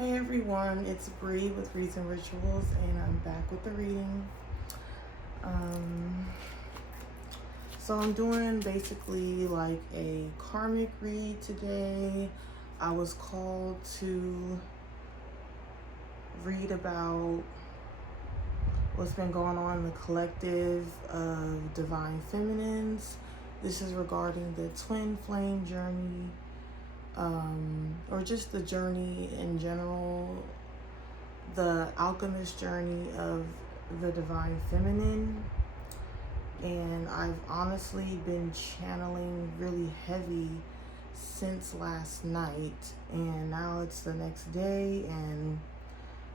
Hey everyone, it's Bree with Reads and Rituals, and I'm back with the reading. Um, so I'm doing basically like a karmic read today. I was called to read about what's been going on in the collective of divine feminines. This is regarding the twin flame journey, or just the journey in general, the alchemist journey of the divine feminine. And I've honestly been channeling really heavy since last night, and now it's the next day, and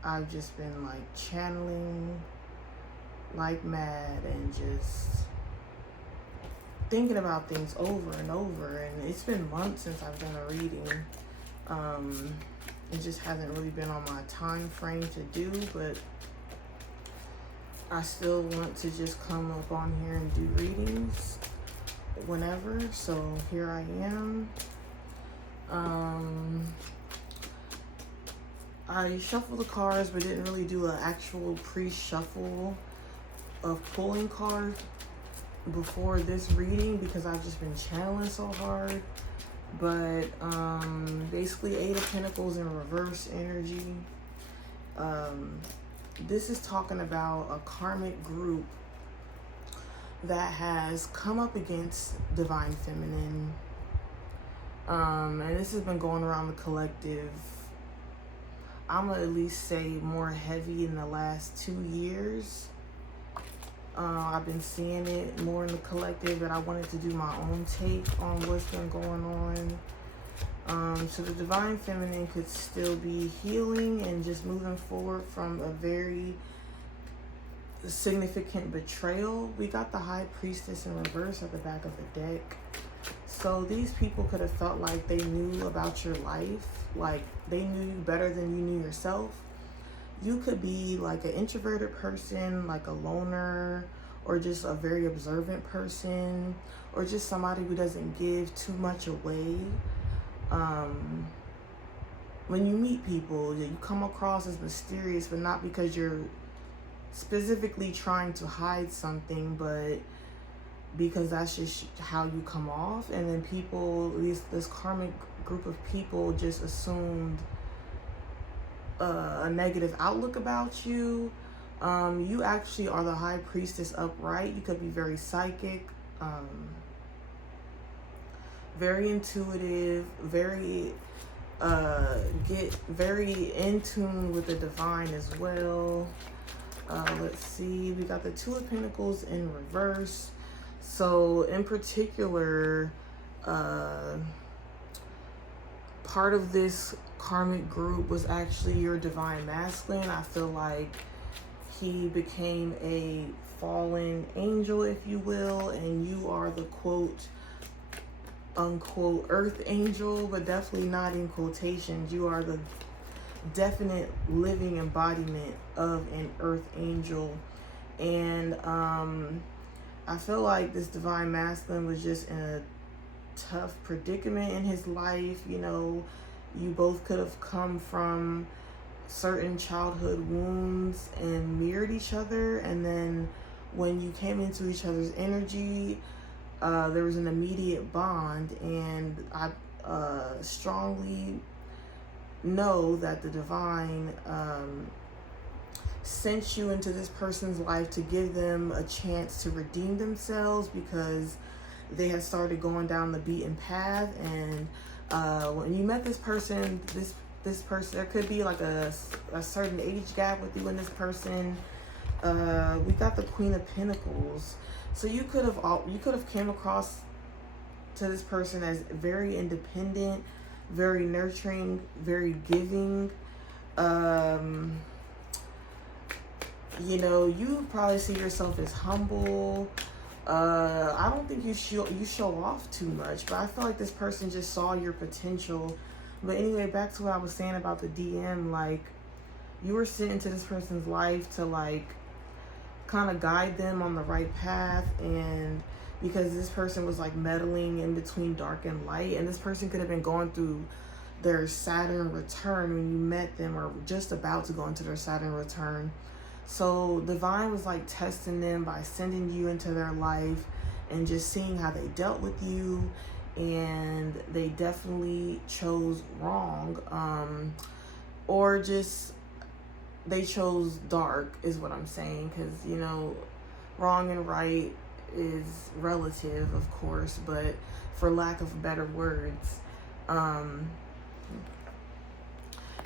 I've just been like channeling like mad and just thinking about things over and over. And it's been months since I've done a reading. It just hasn't really been on my time frame to do, but I still want to just come up on here and do readings whenever. So here I am. I shuffled the cards, but didn't really do an actual pre-shuffle of pulling cards before this reading because I've just been channeling so hard. But basically 8 of Pentacles in reverse energy. This is talking about a karmic group that has come up against divine feminine. And this has been going around the collective, I'm gonna at least say more heavy in the last 2 years. I've been seeing it more in the collective, but I wanted to do my own take on what's been going on. So the divine feminine could still be healing and just moving forward from a very significant betrayal. We got the High Priestess in reverse at the back of the deck. So these people could have felt like they knew about your life, like they knew you better than you knew yourself. You could be like an introverted person, like a loner, or just a very observant person, or just somebody who doesn't give too much away. When you meet people, you come across as mysterious, but not because you're specifically trying to hide something, but because that's just how you come off. And then people, this karmic group of people just assumed a negative outlook about you. You actually are the High Priestess upright. You could be very psychic, very intuitive, very get very in tune with the divine as well. Let's see, we got the 2 of Pentacles in reverse. So in particular, part of this karmic group was actually your divine masculine. I feel like he became a fallen angel, if you will, and you are the quote unquote earth angel, but definitely not in quotations. You are the definite living embodiment of an earth angel. And I feel like this divine masculine was just in a tough predicament in his life. You know, you both could have come from certain childhood wounds and mirrored each other, and then when you came into each other's energy, there was an immediate bond. And I strongly know that the divine sent you into this person's life to give them a chance to redeem themselves, because they had started going down the beaten path. And when you met this person, this person, there could be like a certain age gap with you and this person. We got the Queen of Pentacles. So you could have came across to this person as very independent, very nurturing, very giving. You know, you probably see yourself as humble. I don't think you show off too much, but I feel like this person just saw your potential. But anyway, back to what I was saying about the DM, like you were sent into this person's life to like kind of guide them on the right path. And because this person was like meddling in between dark and light, and this person could have been going through their Saturn return when you met them, or just about to go into their Saturn return. So divine was like testing them by sending you into their life and just seeing how they dealt with you, and they definitely chose wrong, or just they chose dark is what I'm saying, because you know, wrong and right is relative, of course, but for lack of better words,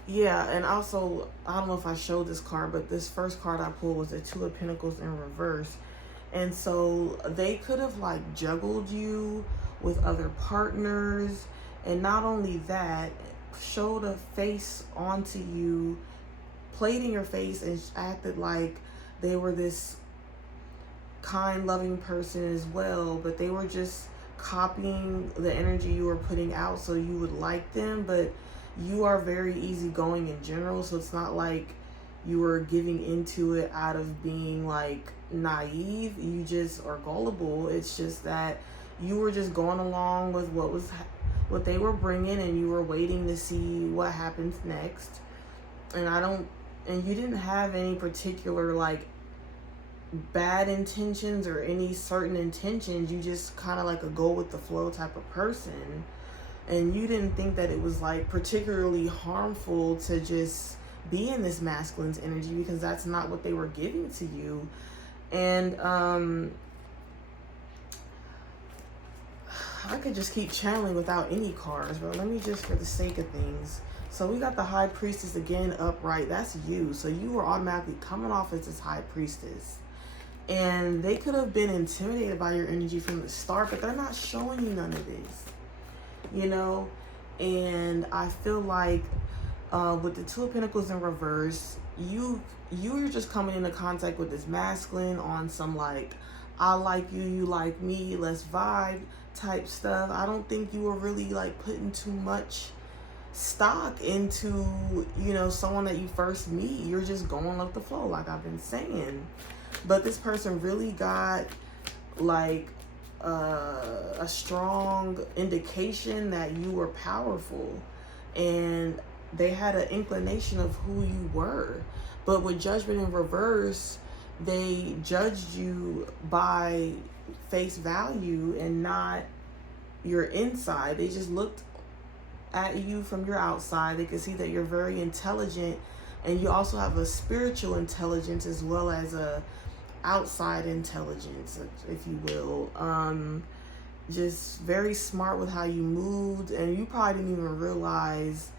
yeah. And also, I don't know if I showed this card, but this first card I pulled was the Two of Pentacles in reverse. And so they could have like juggled you with other partners, and not only that, showed a face onto you, played in your face, and acted like they were this kind, loving person as well, but they were just copying the energy you were putting out so you would like them. But you are very easygoing in general, so it's not like you were giving into it out of being like naive, you just are gullible. It's just that you were just going along with what they were bringing, and you were waiting to see what happens next. And you didn't have any particular like bad intentions or any certain intentions. You just kind of like a go with the flow type of person, and you didn't think that it was like particularly harmful to just be in this masculine's energy, because that's not what they were giving to you. And I could just keep channeling without any cards, but let me just, for the sake of things. So we got the High Priestess again upright. That's you. So you were automatically coming off as this High Priestess. And they could have been intimidated by your energy from the start, but they're not showing you none of this, you know? And I feel like with the Two of Pentacles in reverse, you were just coming into contact with this masculine on some like, I like you, you like me, let's vibe type stuff. I don't think you were really like putting too much stock into, you know, someone that you first meet. You're just going with the flow, like I've been saying. But this person really got like a strong indication that you were powerful, and they had an inclination of who you were. But with Judgment in reverse, they judged you by face value and not your inside. They just looked at you from your outside. They could see that you're very intelligent, and you also have a spiritual intelligence as well as a outside intelligence, if you will. Just very smart with how you moved, and you probably didn't even realize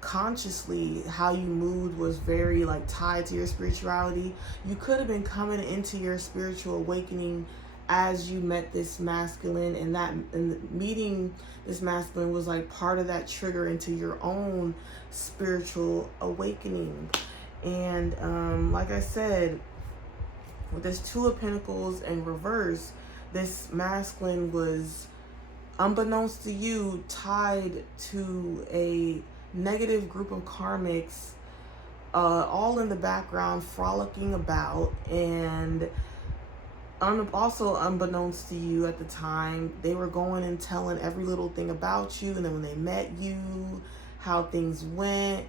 consciously how you moved was very like tied to your spirituality. You could have been coming into your spiritual awakening as you met this masculine, and meeting this masculine was like part of that trigger into your own spiritual awakening. And like I said, with this Two of Pentacles in reverse, this masculine was, unbeknownst to you, tied to a negative group of karmics, all in the background frolicking about. And also unbeknownst to you at the time, they were going and telling every little thing about you, and then when they met you, how things went.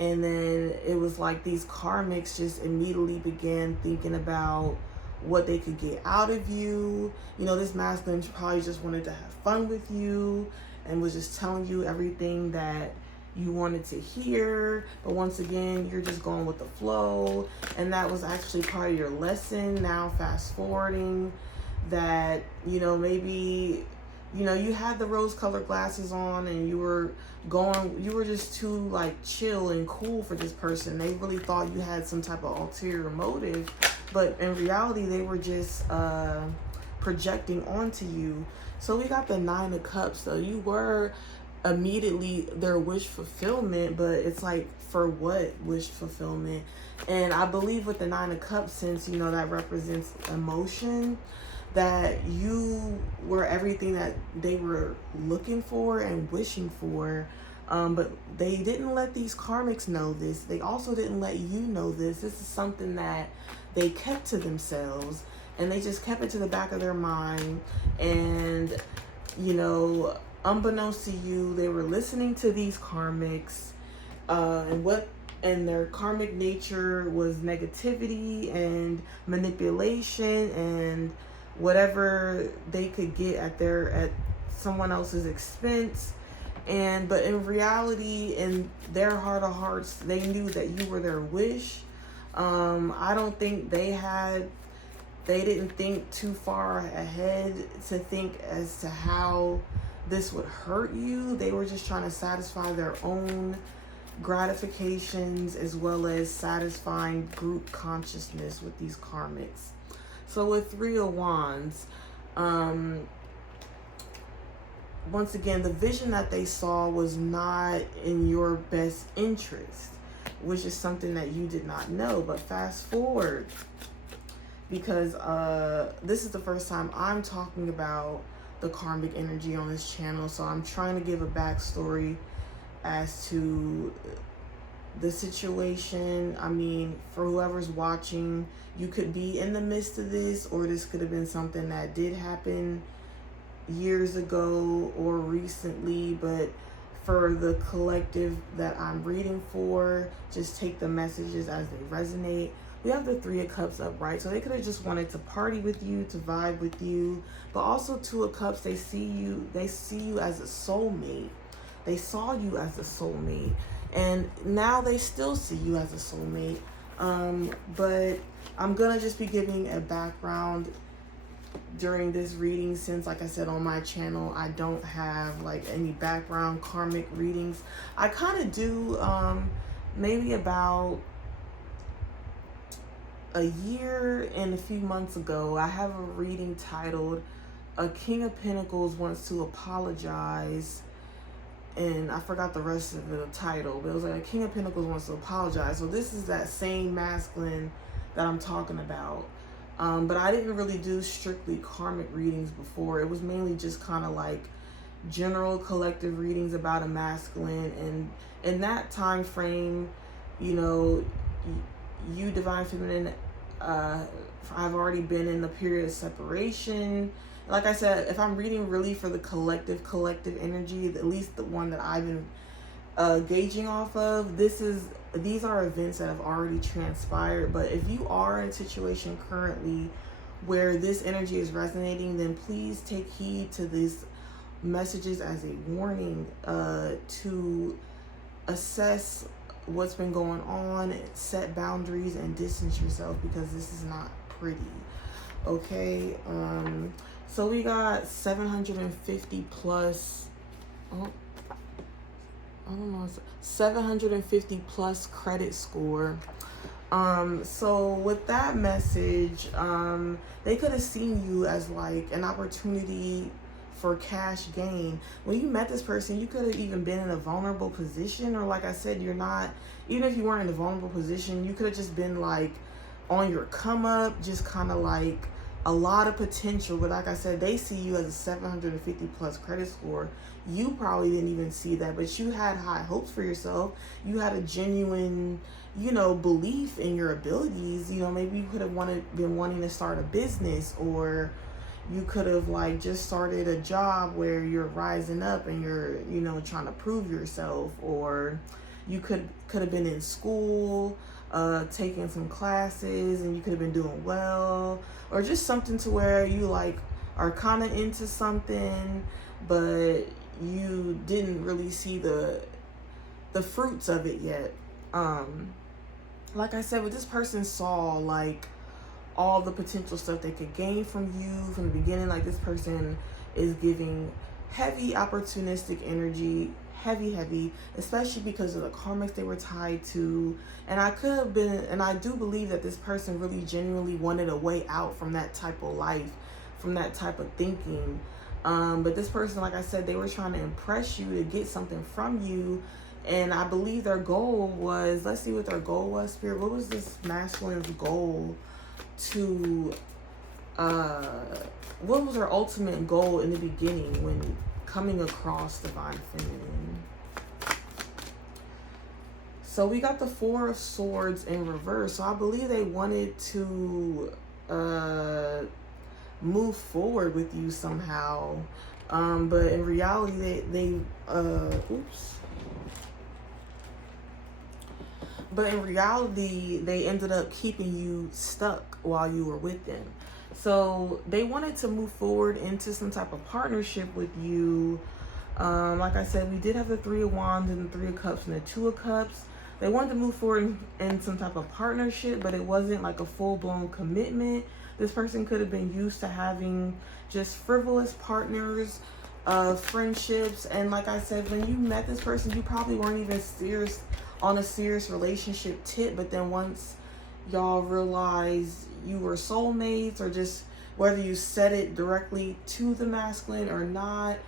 And then it was like these karmics just immediately began thinking about what they could get out of you. You know, this masculine probably just wanted to have fun with you and was just telling you everything that you wanted to hear. But once again, you're just going with the flow, and that was actually part of your lesson. Now fast forwarding that, you know, maybe, you know, you had the rose-colored glasses on, and you were just too like chill and cool for this person. They really thought you had some type of ulterior motive, but in reality they were just projecting onto you. So we got the Nine of Cups. So you were immediately their wish fulfillment, but it's like, for what wish fulfillment? And I believe with the Nine of Cups, since, you know, that represents emotion, that you were everything that they were looking for and wishing for. But they didn't let these karmics know this. They also didn't let you know this. This is something that they kept to themselves, and they just kept it to the back of their mind. And, you know, unbeknownst to you, they were listening to these karmics, and their karmic nature was negativity and manipulation and whatever they could get at someone else's expense. But in reality, in their heart of hearts, they knew that you were their wish. I don't think they didn't think too far ahead to think as to how this would hurt you. They were just trying to satisfy their own gratifications as well as satisfying group consciousness with these karmics. So with Three of Wands, once again, the vision that they saw was not in your best interest, which is something that you did not know. But fast forward, because this is the first time I'm talking about the karmic energy on this channel, so I'm trying to give a backstory as to the situation. I mean, for whoever's watching, you could be in the midst of this, or this could have been something that did happen years ago or recently. But for the collective that I'm reading for, just take the messages as they resonate. We have the Three of Cups up, right? So they could have just wanted to party with you, to vibe with you. But also Two of Cups, they see you as a soulmate. They saw you as a soulmate. And now they still see you as a soulmate. But I'm going to just be giving a background during this reading, since, like I said, on my channel, I don't have like any background karmic readings. I kind of do, maybe about a year and a few months ago, I have a reading titled A King of Pentacles Wants to Apologize, and I forgot the rest of the title, but it was like A King of Pentacles Wants to Apologize. So this is that same masculine that I'm talking about. But I didn't really do strictly karmic readings before. It was mainly just kind of like general collective readings about a masculine. And in that time frame, you know, you divine feminine, I've already been in the period of separation. Like I said, if I'm reading really for the collective energy, at least the one that I've been gauging off of, these are events that have already transpired. But if you are in a situation currently where this energy is resonating, then please take heed to these messages as a warning, to assess what's been going on, set boundaries, and distance yourself, because this is not pretty. Okay, so we got 750 plus, oh, I don't know, 750 plus credit score. So with that message, they could have seen you as like an opportunity for cash gain. When you met this person, you could have even been in a vulnerable position, or like I said, you're not, even if you weren't in a vulnerable position, you could have just been like on your come up, just kind of like a lot of potential. But like I said, they see you as a 750 plus credit score. You probably didn't even see that, but you had high hopes for yourself. You had a genuine, you know, belief in your abilities. You know, maybe you could have been wanting to start a business, or you could have like just started a job where you're rising up and you're, you know, trying to prove yourself. Or you could have been in school, taking some classes, and you could have been doing well, or just something to where you like are kind of into something, but you didn't really see the fruits of it yet. Like I said, what this person saw, like all the potential stuff they could gain from you from the beginning. Like this person is giving heavy opportunistic energy, heavy, especially because of the karmics they were tied to. And I do believe that this person really genuinely wanted a way out from that type of life, from that type of thinking. But this person, like I said, they were trying to impress you, to get something from you. And I believe their goal was, let's see what their goal was, Spirit. What was this masculine's goal to, what was their ultimate goal in the beginning when coming across divine feminine? So we got the Four of Swords in reverse. So I believe they wanted to move forward with you somehow. But in reality, But in reality, they ended up keeping you stuck while you were with them. So they wanted to move forward into some type of partnership with you. Like I said, we did have the Three of Wands and the Three of Cups and the Two of Cups. They wanted to move forward in some type of partnership, but it wasn't like a full-blown commitment. This person could have been used to having just frivolous partners, friendships. And like I said, when you met this person, you probably weren't even serious on a serious relationship tip. But then once y'all realized you were soulmates, or just whether you said it directly to the masculine or not,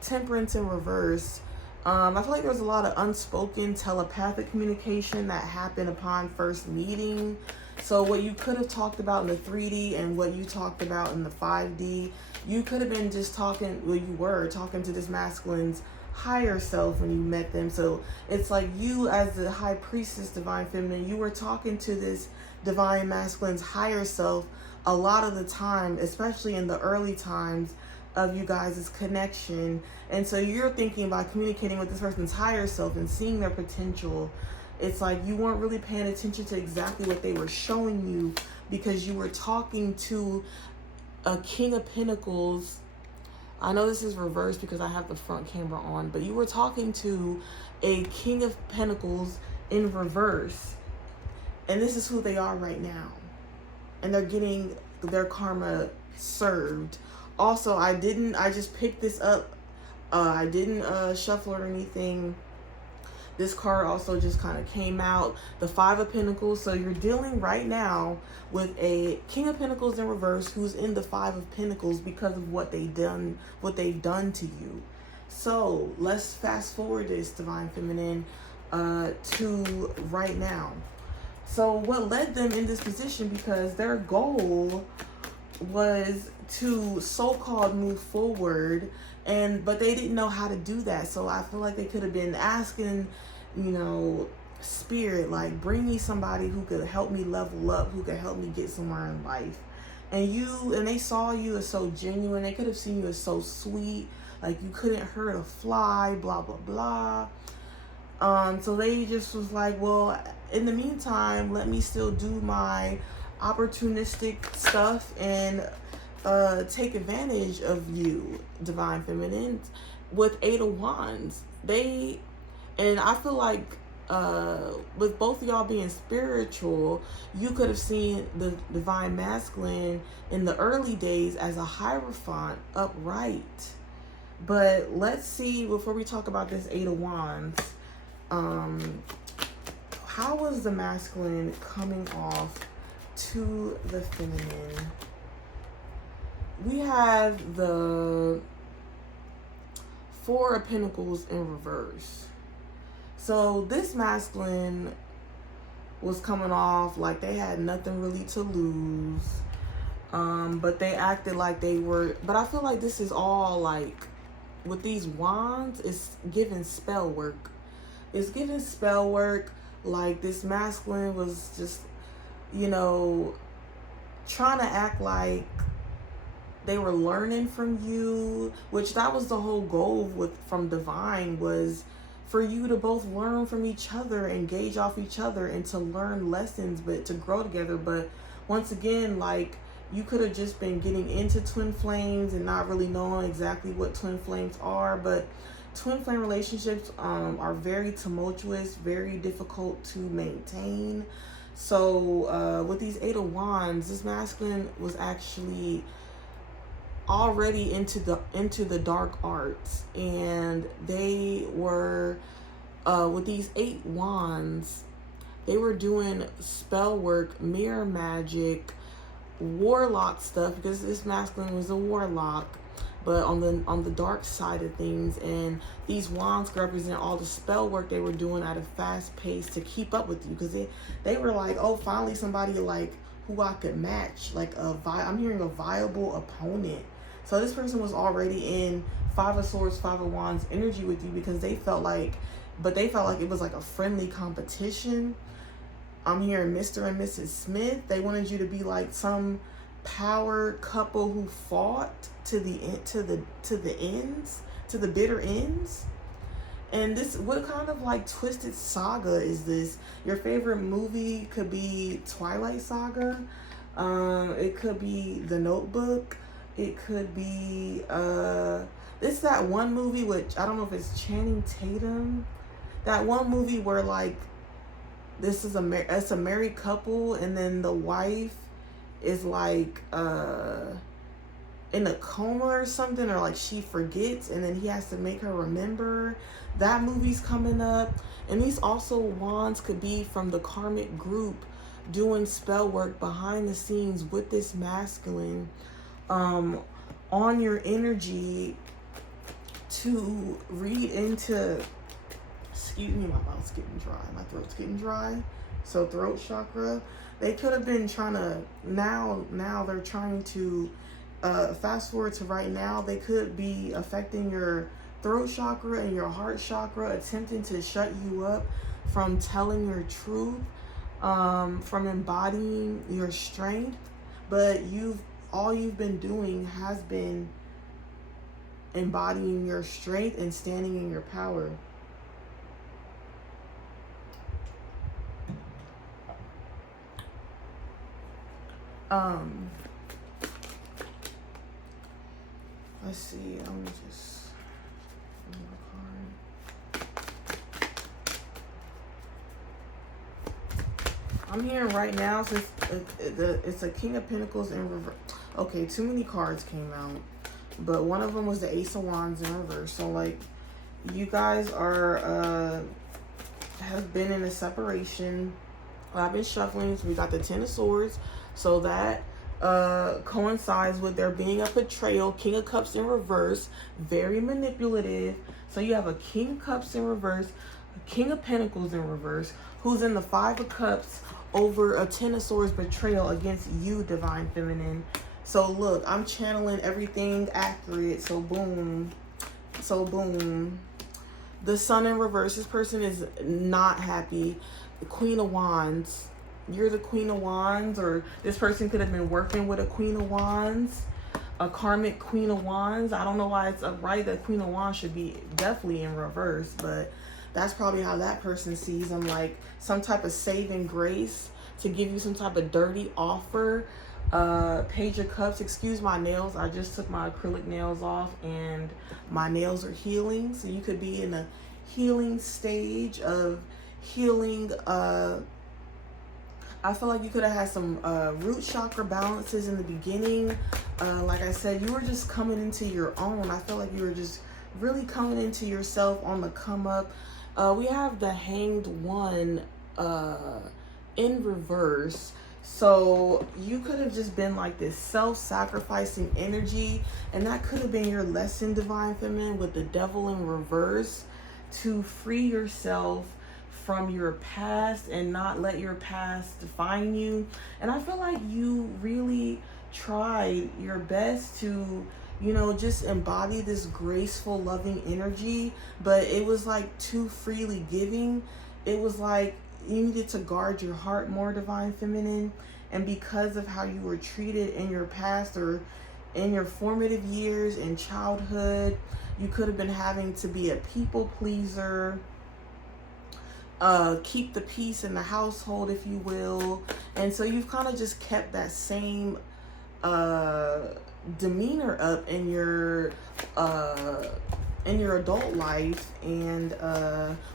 Temperance in reverse. I feel like there was a lot of unspoken telepathic communication that happened upon first meeting. So what you could have talked about in the 3D and what you talked about in the 5D, you could have been just talking, well, you were talking to this masculine's higher self when you met them. So it's like you, as the high priestess, divine feminine, you were talking to this divine masculine's higher self a lot of the time, especially in the early times of you guys' connection. And so you're thinking about communicating with this person's higher self and seeing their potential. It's like you weren't really paying attention to exactly what they were showing you, because you were talking to a King of Pentacles. I know this is reversed because I have the front camera on, but you were talking to a King of Pentacles in reverse. And this is who they are right now. And they're getting their karma served. Also, I just picked this up. I didn't shuffle it or anything. This card also just kind of came out. The Five of Pentacles. So you're dealing right now with a King of Pentacles in reverse who's in the Five of Pentacles because of what they've done to you. So let's fast forward this, divine feminine, to right now. So what led them in this position, because their goal was to so-called move forward, but they didn't know how to do that. So I feel like they could have been asking, spirit, like, bring me somebody who could help me level up, who could help me get somewhere in life. And they saw you as so genuine. They could have seen you as so sweet, like you couldn't hurt a fly, blah blah blah. So they just was like, well, in the meantime, let me still do my opportunistic stuff and take advantage of you, divine feminine, with Eight of Wands. And I feel like with both of y'all being spiritual, you could have seen the divine masculine in the early days as a hierophant, upright. But let's see, before we talk about this Eight of Wands, how was the masculine coming off to the feminine? We have the Four of Pentacles in reverse. So this masculine was coming off like they had nothing really to lose. But they acted like they were. But I feel like this is all like, with these wands, it's giving spell work. It's giving spell work. Like this masculine was just, trying to act like they were learning from you, which that was the whole goal from divine, was for you to both learn from each other and gauge off each other and to learn lessons, but to grow together. But once again, like, you could have just been getting into twin flames and not really knowing exactly what twin flames are. But twin flame relationships are very tumultuous, very difficult to maintain. So with these Eight of Wands, this masculine was actually already into the dark arts, and they were with these Eight Wands, they were doing spell work, mirror magic, warlock stuff, because this masculine was a warlock, but on the dark side of things. And these wands represent all the spell work they were doing at a fast pace to keep up with you, because they were like, oh, finally somebody like who I could match, like I'm hearing a viable opponent. So this person was already in Five of Swords, Five of Wands energy with you, because they felt like it was like a friendly competition. I'm hearing Mr. and Mrs. Smith. They wanted you to be like some power couple who fought to the ends, to the bitter ends. And this, what kind of like twisted saga is this? Your favorite movie could be Twilight Saga. It could be The Notebook. It could be this that one movie which I don't know if it's Channing Tatum. That one movie where like this is it's a married couple, and then the wife is like in a coma or something, or like she forgets, and then he has to make her remember. That movie's coming up. And these also wands could be from the karmic group doing spell work behind the scenes with this masculine on your energy to read into, excuse me, my mouth's getting dry, my throat's getting dry. So throat chakra, they could have been trying to, now they're trying to fast forward to right now, they could be affecting your throat chakra and your heart chakra, attempting to shut you up from telling your truth, from embodying your strength. But all you've been doing has been embodying your strength and standing in your power. Let's see, I'm just I'm hearing right now, since it's a King of Pentacles in reverse. Okay, too many cards came out, but one of them was the Ace of Wands in reverse. So like, you guys are have been in a separation. I've been shuffling. So we got the Ten of Swords, so that coincides with there being a betrayal. King of Cups in reverse, very manipulative. So you have a King of Cups in reverse, a King of Pentacles in reverse, who's in the Five of Cups over a Ten of Swords betrayal against you, Divine Feminine. So look, I'm channeling everything accurate. So boom. So boom. The Sun in reverse. This person is not happy. The Queen of Wands. You're the Queen of Wands, or this person could have been working with a Queen of Wands, a karmic Queen of Wands. I don't know why it's right that Queen of Wands should be definitely in reverse, but that's probably how that person sees them, like some type of saving grace to give you some type of dirty offer. Page of Cups. Excuse my nails. I just took my acrylic nails off and my nails are healing. So you could be in a healing stage of healing. I feel like you could have had some root chakra balances in the beginning. Like I said, you were just coming into your own. I feel like you were just really coming into yourself on the come up. We have the Hanged One in reverse. So you could have just been like this self-sacrificing energy, and that could have been your lesson, Divine Feminine, with the Devil in reverse, to free yourself from your past and not let your past define you. And I feel like you really tried your best to, you know, just embody this graceful, loving energy, but it was like too freely giving. It was like you needed to guard your heart more, Divine Feminine. And because of how you were treated in your past or in your formative years in childhood, you could have been having to be a people pleaser, keep the peace in the household, if you will. And so you've kind of just kept that same demeanor up in your adult life. And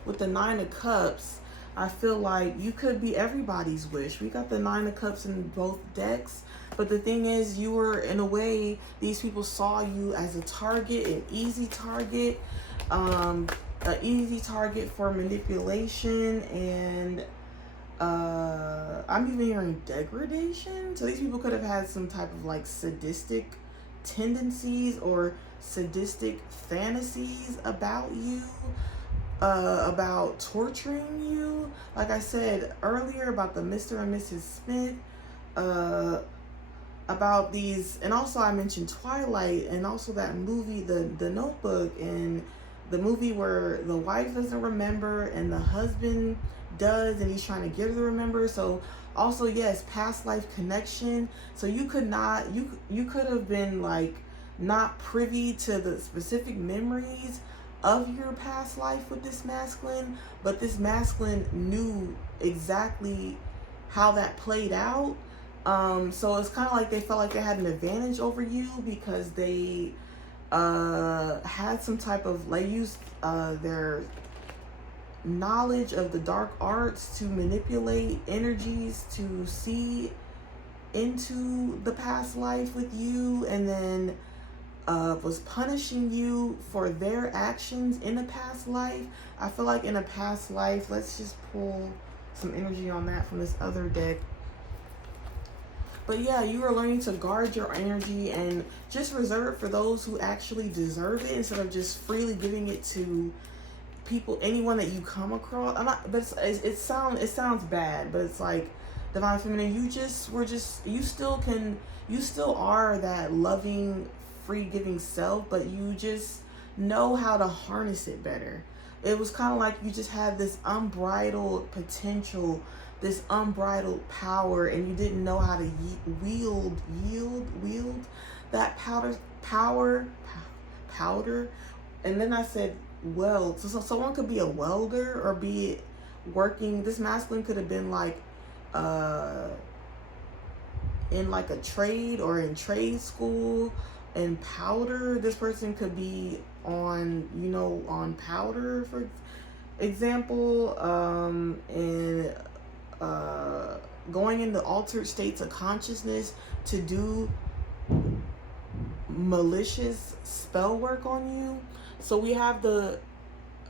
with the Nine of Cups, I feel like you could be everybody's wish. We got the Nine of Cups in both decks. But the thing is, you were, in a way, these people saw you as a target, an easy target, an easy target for manipulation. And I'm even hearing degradation. So these people could have had some type of like sadistic tendencies or sadistic fantasies about you. About torturing you, like I said earlier about the Mr. and Mrs. Smith, about these, and also I mentioned Twilight, and also that movie, the Notebook, and the movie where the wife doesn't remember and the husband does, and he's trying to get her to remember. So also, yes, past life connection. So you could not, you could have been like not privy to the specific memories of your past life with this masculine, but this masculine knew exactly how that played out. So it's kind of like they felt like they had an advantage over you because they had some type of, they used their knowledge of the dark arts to manipulate energies to see into the past life with you, and then was punishing you for their actions in a past life. I feel like in a past life, let's just pull some energy on that from this other deck. But yeah, you are learning to guard your energy and just reserve it for those who actually deserve it, instead of just freely giving it to people, anyone that you come across. I'm not, but it sounds bad, but it's like, Divine Feminine, you still are that loving, free giving self, but you just know how to harness it better. It was kind of like you just had this unbridled potential, this unbridled power, and you didn't know how to wield that powder. And then I said weld. So someone could be a welder or be working. This masculine could have been like in like a trade or in trade school and powder. This person could be on, on powder, for example, and going into altered states of consciousness to do malicious spell work on you. So we have the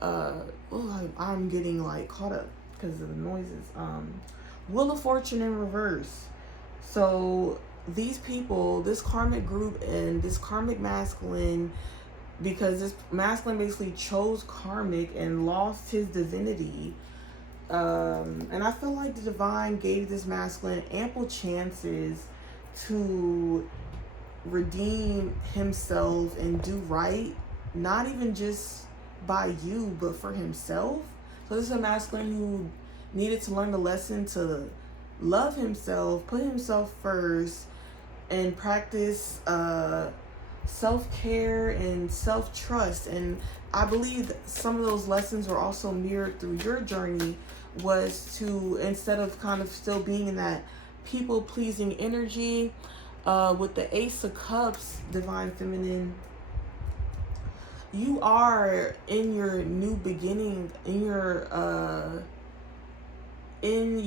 I'm getting like caught up because of the noises. Wheel of Fortune in reverse. So these people, this karmic group and this karmic masculine, because this masculine basically chose karmic and lost his divinity. And I feel like the divine gave this masculine ample chances to redeem himself and do right, not even just by you, but for himself. So this is a masculine who needed to learn the lesson to love himself, put himself first, and practice self-care and self-trust. And I believe that some of those lessons were also mirrored through your journey, was to, instead of kind of still being in that people-pleasing energy, with the Ace of Cups, Divine Feminine, you are in your new beginning, in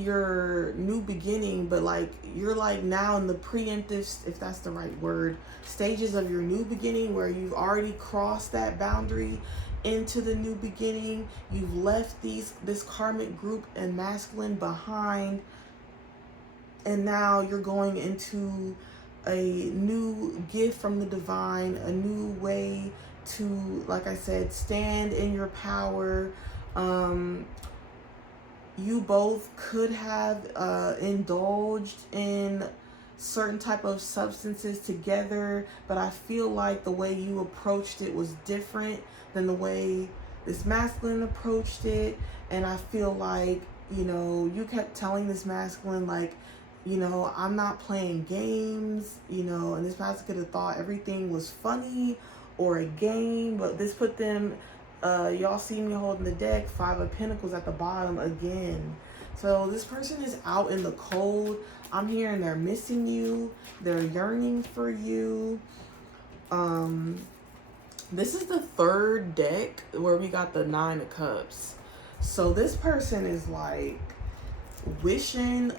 your new beginning, but like you're like now in the preemptive, if that's the right word, stages of your new beginning, where you've already crossed that boundary into the new beginning. You've left this karmic group and masculine behind, and now you're going into a new gift from the divine, a new way to, like I said, stand in your power. You both could have indulged in certain type of substances together, but I feel like the way you approached it was different than the way this masculine approached it. And I feel like, you kept telling this masculine, like, I'm not playing games, and this masculine could have thought everything was funny or a game, but this put them, y'all see me holding the deck, 5 of Pentacles at the bottom again. So this person is out in the cold. I'm hearing they're missing you. They're yearning for you. This is the third deck where we got the 9 of Cups. So this person is like wishing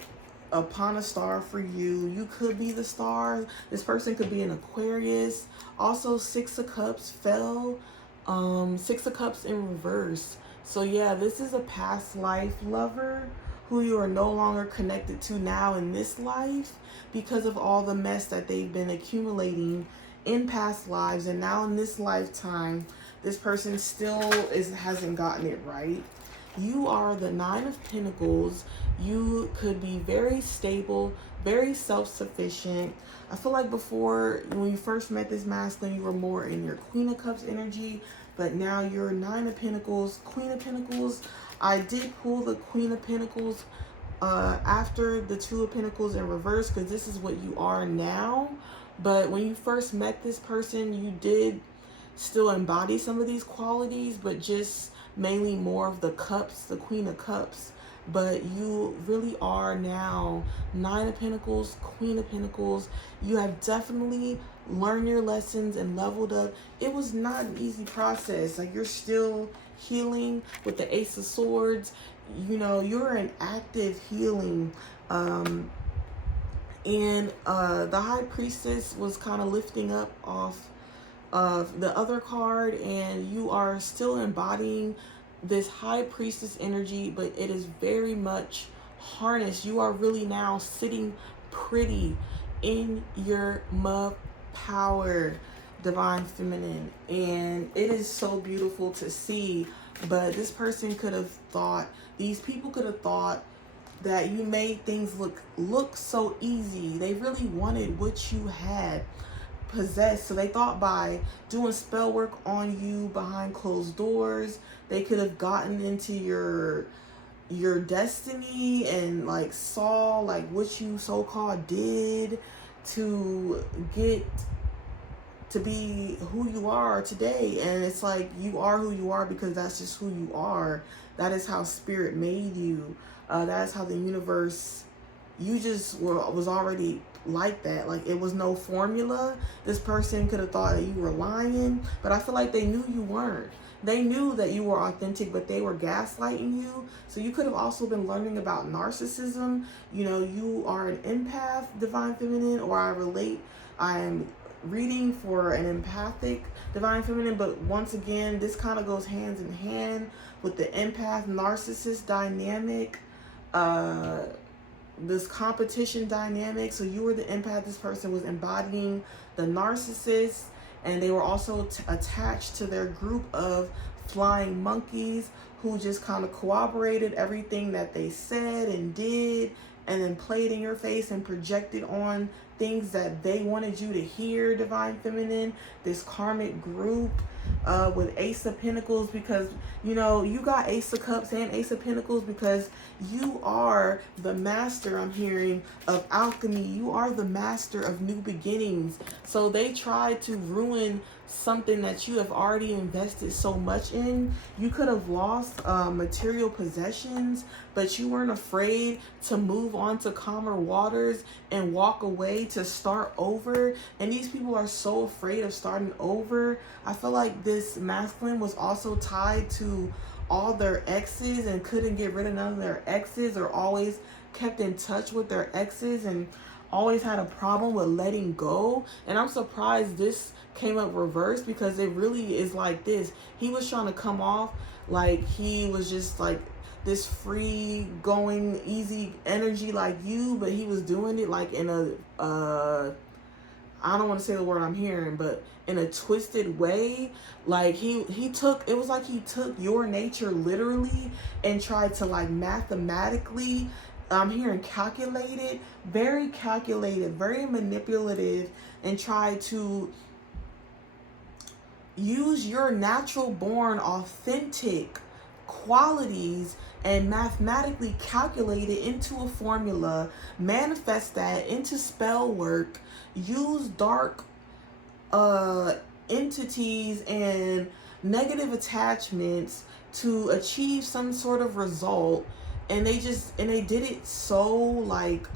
upon a star for you. You could be the star. This person could be an Aquarius. Also, 6 of Cups fell. 6 of Cups in reverse. So yeah, this is a past life lover who you are no longer connected to now in this life because of all the mess that they've been accumulating in past lives. And now in this lifetime, this person still hasn't gotten it right. You are the 9 of Pentacles. You could be very stable, very self-sufficient. I feel like before, when you first met this masculine, you were more in your Queen of Cups energy. but now you're Nine of Pentacles, Queen of Pentacles. I did pull the Queen of Pentacles after the Two of Pentacles in reverse, because this is what you are now. But when you first met this person, you did still embody some of these qualities, but just mainly more of the cups, the Queen of Cups. But you really are now Nine of Pentacles, Queen of Pentacles. You have definitely learned your lessons and leveled up. It was not an easy process. Like, you're still healing with the Ace of Swords. You know, you're in active healing. And the High Priestess was kind of lifting up off of the other card, and you are still embodying this High Priestess energy, but it is very much harnessed. You are really now sitting pretty in your power, Divine Feminine, and it is so beautiful to see. But this person could have thought, these people could have thought that you made things look so easy. They really wanted what you had possessed. So they thought by doing spell work on you behind closed doors, they could have gotten into your destiny and like saw like what you so-called did to get to be who you are today. And it's like, you are who you are because that's just who you are. That is how Spirit made you. That is how the universe, you just was already like that. Like, it was no formula. This person could have thought that you were lying, but I feel like they knew you weren't. They knew that you were authentic, but they were gaslighting you. So you could have also been learning about narcissism. You know, you are an empath, Divine Feminine, or I am reading for an empathic Divine Feminine. But once again, this kind of goes hands in hand with the empath narcissist dynamic, this competition dynamic. So you were the empath, this person was embodying the narcissist, and they were also attached to their group of flying monkeys who just kind of corroborated everything that they said and did, and then played in your face and projected on things that they wanted you to hear, Divine Feminine. This karmic group with Ace of Pentacles, because, you know, you got Ace of Cups and Ace of Pentacles because you are the master, I'm hearing, of alchemy. You are the master of new beginnings. So they tried to ruin something that you have already invested so much in. You could have lost material possessions, but you weren't afraid to move on to calmer waters and walk away to start over. And these people are so afraid of starting over. I feel like this masculine was also tied to all their exes and couldn't get rid of none of their exes, or always kept in touch with their exes and always had a problem with letting go. And I'm surprised this came up reversed, because it really is like this. He was trying to come off like he was just like this free going easy energy like you, but he was doing it like in a I don't want to say the word I'm hearing, but in a twisted way. Like he took, it was like he took your nature literally and tried to like mathematically, I'm hearing calculated, very manipulative, and try to use your natural born authentic qualities and mathematically calculate it into a formula, manifest that into spell work, use dark entities and negative attachments to achieve some sort of result. And they did it so like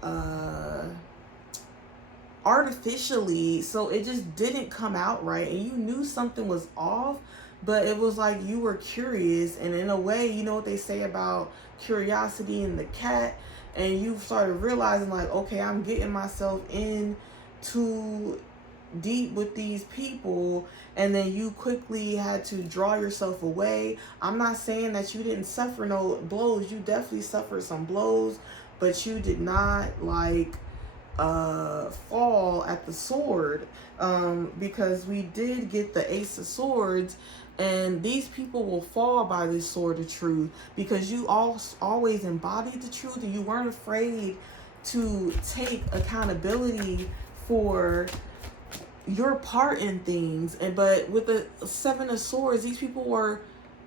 artificially, so it just didn't come out right, and you knew something was off, but it was like you were curious, and in a way, you know what they say about curiosity and the cat, and you started realizing like, okay, I'm getting myself in too deep with these people, and then you quickly had to draw yourself away. I'm not saying that you didn't suffer no blows. You definitely suffered some blows, but you did not like fall at the sword, because we did get the Ace of Swords, and these people will fall by this sword of truth because you always embodied the truth, and you weren't afraid to take accountability for your part in things. And but with the Seven of Swords, these people were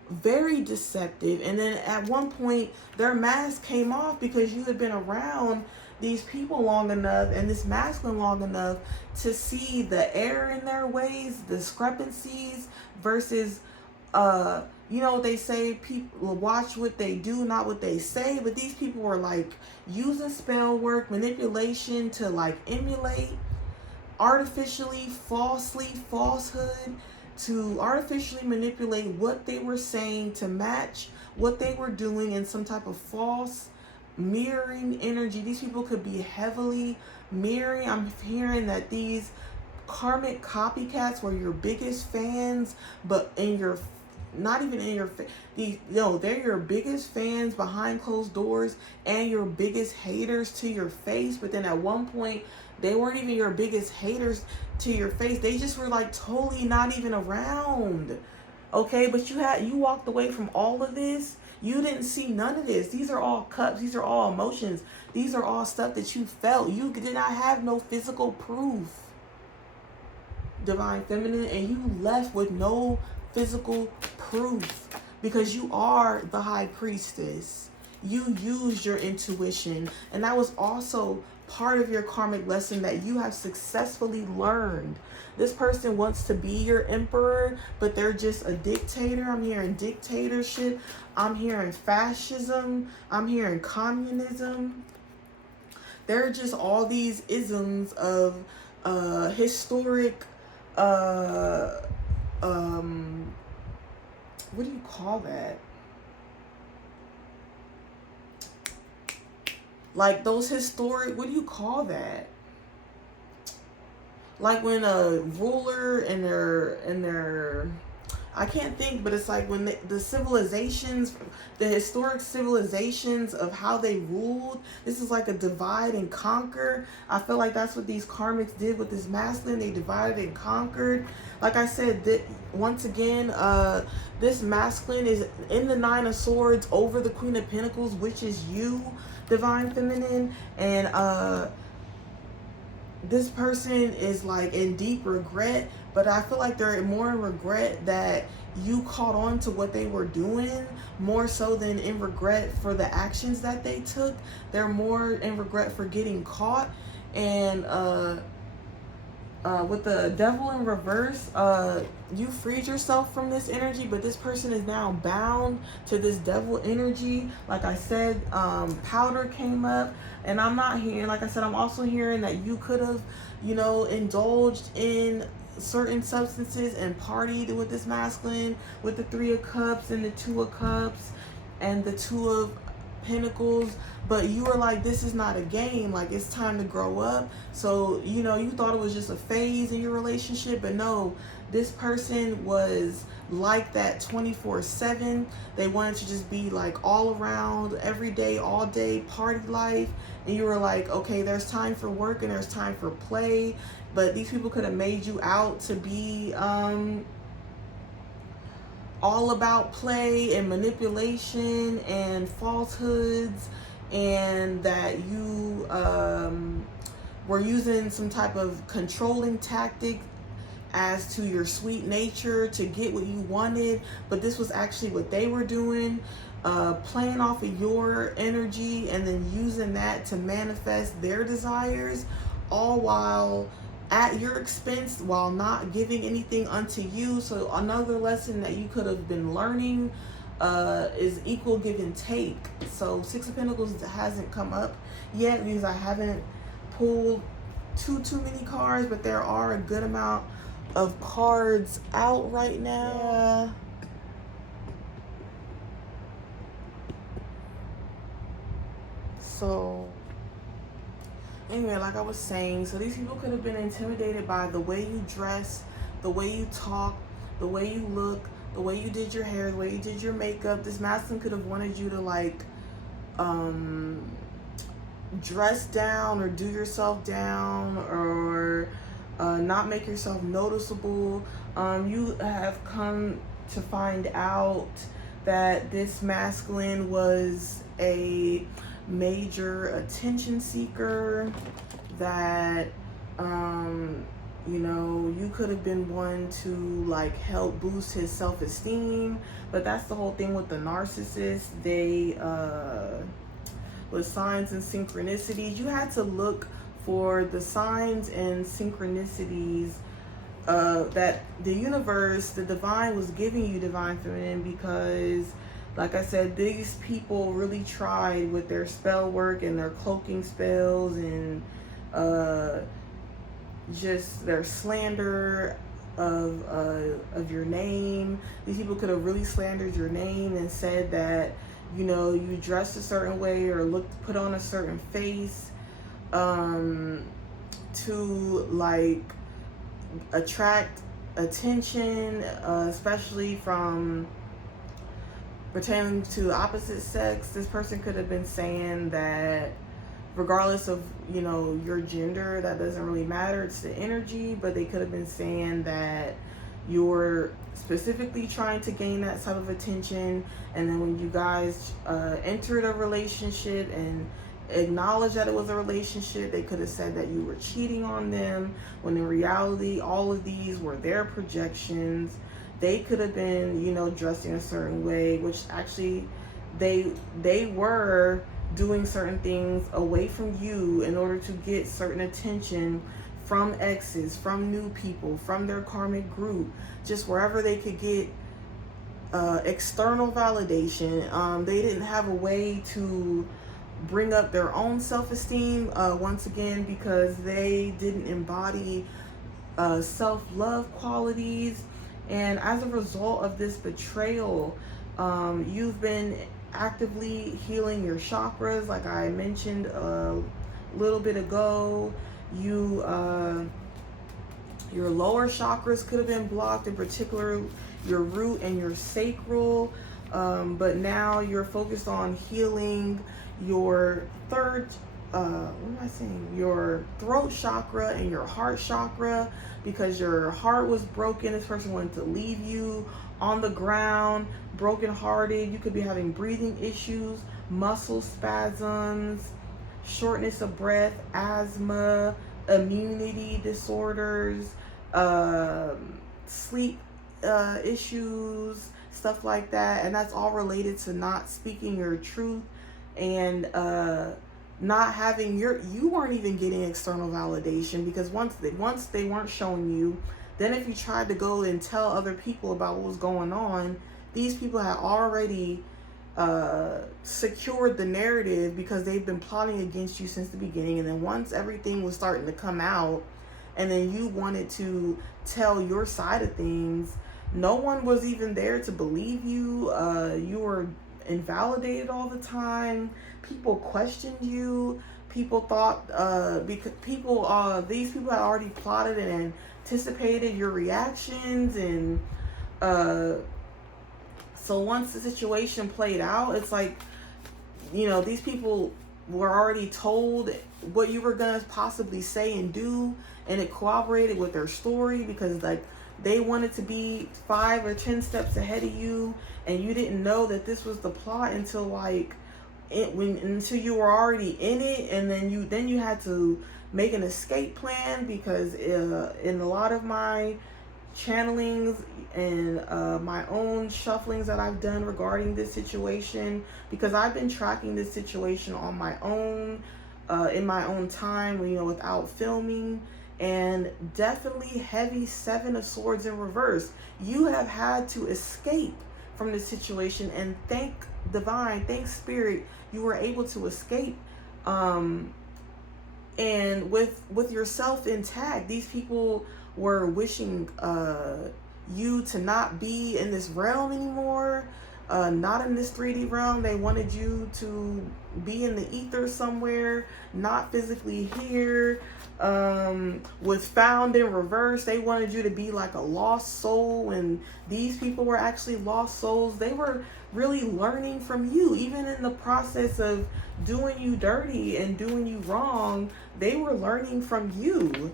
very deceptive, and then at one point their mask came off because you had been around these people long enough and this masculine long enough to see the error in their ways, discrepancies versus you know, they say people watch what they do, not what they say. But these people were like using spell work, manipulation to like emulate artificially, falsehood, to artificially manipulate what they were saying to match what they were doing in some type of false mirroring energy. These people could be heavily mirroring. I'm hearing that these karmic copycats were your biggest fans, but in your not even in your they're your biggest fans behind closed doors and your biggest haters to your face. But then at one point they weren't even your biggest haters to your face. They just were like totally not even around. Okay, but you walked away from all of this. You didn't see none of this. These are all cups. These are all emotions. These are all stuff that you felt. You did not have no physical proof, Divine Feminine, and you left with no physical proof because you are the High Priestess. You used your intuition, and that was also part of your karmic lesson that you have successfully learned. This person wants to be your emperor, but they're just a dictator. I'm hearing dictatorship. I'm hearing fascism. I'm hearing communism. There are just all these isms of historic what do you call that? Like those historic, what do you call that? Like when a ruler and their I can't think, but it's like when the civilizations, the historic civilizations of how they ruled, this is like a divide and conquer. I feel like that's what these karmics did with this masculine. They divided and conquered. Like I said, once again, this masculine is in the Nine of Swords over the Queen of Pentacles, which is you, Divine Feminine. And this person is like in deep regret, but I feel like they're more in regret that you caught on to what they were doing more so than in regret for the actions that they took. They're more in regret for getting caught. And with the Devil in reverse, you freed yourself from this energy, but this person is now bound to this devil energy. Like I said, powder came up, and I'm not hearing, like I said, I'm also hearing that you could have, you know, indulged in certain substances and partied with this masculine, with the Three of Cups and the Two of Cups and the Two of Pentacles, but you were like, this is not a game, like it's time to grow up. So, you know, you thought it was just a phase in your relationship, but no, this person was like that 24/7. They wanted to just be like all around, every day, all day, party life. And you were like, okay, there's time for work and there's time for play. But these people could have made you out to be all about play and manipulation and falsehoods, and that you were using some type of controlling tactic as to your sweet nature to get what you wanted. But this was actually what they were doing, playing off of your energy and then using that to manifest their desires, all while at your expense, while not giving anything unto you. So another lesson that you could have been learning is equal give and take. So Six of Pentacles hasn't come up yet because I haven't pulled too many cards, but there are a good amount of cards out right now. So anyway, like I was saying, so these people could have been intimidated by the way you dress, the way you talk, the way you look, the way you did your hair, the way you did your makeup. This masculine could have wanted you to like dress down or do yourself down, or not make yourself noticeable. You have come to find out that this masculine was a major attention seeker, that You know, you could have been one to like help boost his self-esteem, but that's the whole thing with the narcissist. They with signs and synchronicities, you had to look for the signs and synchronicities that the universe, the divine, was giving you, divine feminine, because like I said, these people really tried with their spell work and their cloaking spells and just their slander of your name. These people could have really slandered your name and said that, you know, you dressed a certain way or put on a certain face to like attract attention, especially from pertaining to the opposite sex. This person could have been saying that regardless of, you know, your gender, that doesn't really matter, it's the energy. But they could have been saying that you're specifically trying to gain that type of attention, and then when you guys entered a relationship and acknowledged that it was a relationship, they could have said that you were cheating on them, when in reality all of these were their projections. They could have been, you know, dressing a certain way, which actually they were doing certain things away from you in order to get certain attention from exes, from new people, from their karmic group, just wherever they could get external validation. They didn't have a way to bring up their own self-esteem, once again, because they didn't embody self-love qualities. And as a result of this betrayal, you've been actively healing your chakras, like I mentioned a little bit ago. Your lower chakras could have been blocked, in particular your root and your sacral, but now you're focused on healing your your throat chakra and your heart chakra, because your heart was broken. This person wanted to leave you on the ground, brokenhearted. You could be having breathing issues, muscle spasms, shortness of breath, asthma, immunity disorders, sleep issues, stuff like that. And that's all related to not speaking your truth and not having you weren't even getting external validation, because once they weren't showing you, then if you tried to go and tell other people about what was going on, these people had already secured the narrative, because they've been plotting against you since the beginning. And then once everything was starting to come out, and then you wanted to tell your side of things, no one was even there to believe you. You were invalidated all the time. People questioned you. People thought because these people had already plotted and anticipated your reactions, and so once the situation played out, it's like, you know, these people were already told what you were gonna possibly say and do, and it corroborated with their story, because like they wanted to be 5 or 10 steps ahead of you, and you didn't know that this was the plot until like until you were already in it. And then you had to make an escape plan, because in a lot of my channelings and my own shufflings that I've done regarding this situation, because I've been tracking this situation on my own, in my own time, you know, without filming, and definitely heavy 7 of Swords in reverse. You have had to escape from this situation, and thank divine, thank spirit, you were able to escape, and with yourself intact. These people were wishing you to not be in this realm anymore, not in this 3D realm. They wanted you to be in the ether somewhere, not physically here. With found in reverse, they wanted you to be like a lost soul, and these people were actually lost souls. They were really learning from you, even in the process of doing you dirty and doing you wrong. They were learning from you,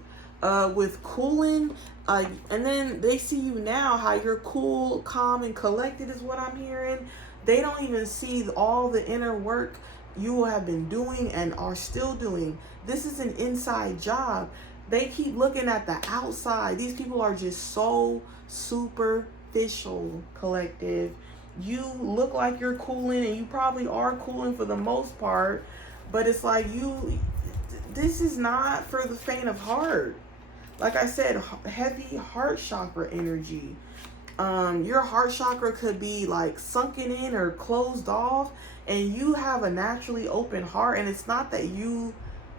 with cooling, and then they see you now, how you're cool, calm, and collected is what I'm hearing. They don't even see all the inner work you have been doing and are still doing. This is an inside job. They keep looking at the outside. These people are just so superficial, collective. You look like you're cooling, and you probably are cooling for the most part, but it's like this is not for the faint of heart. Like I said, heavy heart chakra energy. Your heart chakra could be like sunken in or closed off, and you have a naturally open heart, and it's not that you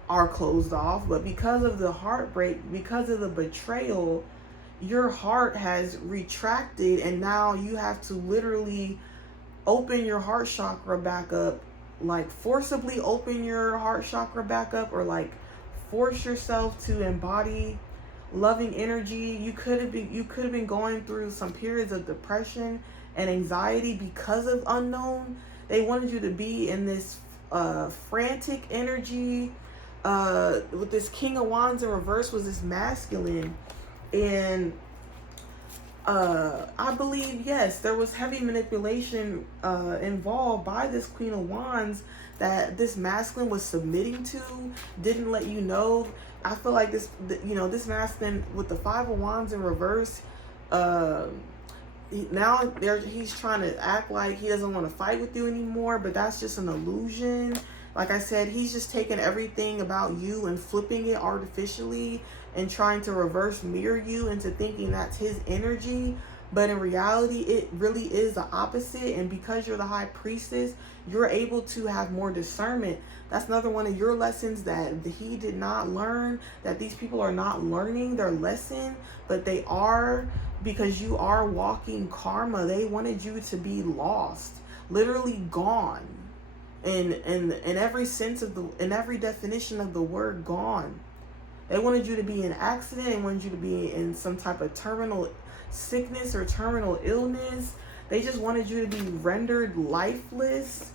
are closed off, but because of the heartbreak, because of the betrayal, your heart has retracted, and now you have to literally open your heart chakra back up, like forcibly open your heart chakra back up, or like force yourself to embody loving energy. You could have been going through some periods of depression and anxiety because of unknown. They wanted you to be in this frantic energy. With this King of Wands in reverse was this masculine, and I believe, yes, there was heavy manipulation involved by this Queen of Wands that this masculine was submitting to, didn't let you know. I feel like this masculine with the Five of Wands in reverse, now he's trying to act like he doesn't want to fight with you anymore, but that's just an illusion. Like I said, he's just taking everything about you and flipping it artificially and trying to reverse mirror you into thinking that's his energy. But in reality, it really is the opposite. And because you're the high priestess, you're able to have more discernment. That's another one of your lessons that he did not learn, that these people are not learning their lesson, but they are, because you are walking karma. They wanted you to be lost, literally gone. In every sense of in every definition of the word gone. They wanted you to be in an accident. They wanted you to be in some type of terminal sickness or terminal illness. They just wanted you to be rendered lifeless.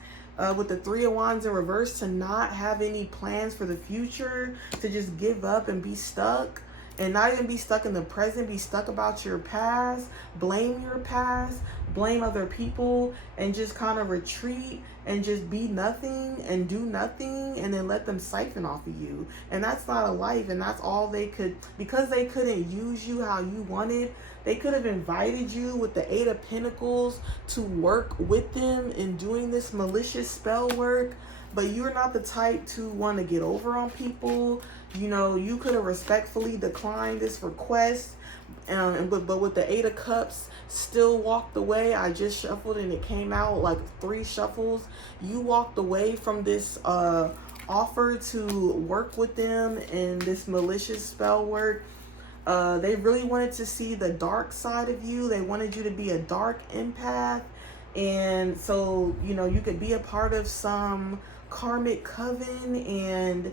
With the Three of Wands in reverse, to not have any plans for the future, to just give up and be stuck. And not even be stuck in the present, be stuck about your past, blame your past, blame other people, and just kind of retreat and just be nothing and do nothing, and then let them siphon off of you. And that's not a life, and that's all they could, because they couldn't use you how you wanted. They could have invited you with the Eight of Pentacles to work with them in doing this malicious spell work, but you're not the type to want to get over on people. You know, you could have respectfully declined this request, but with the Eight of Cups, still walked away. I just shuffled and it came out like 3 shuffles. You walked away from this offer to work with them in this malicious spell work. They really wanted to see the dark side of you. They wanted you to be a dark empath, and so you could be a part of some karmic coven and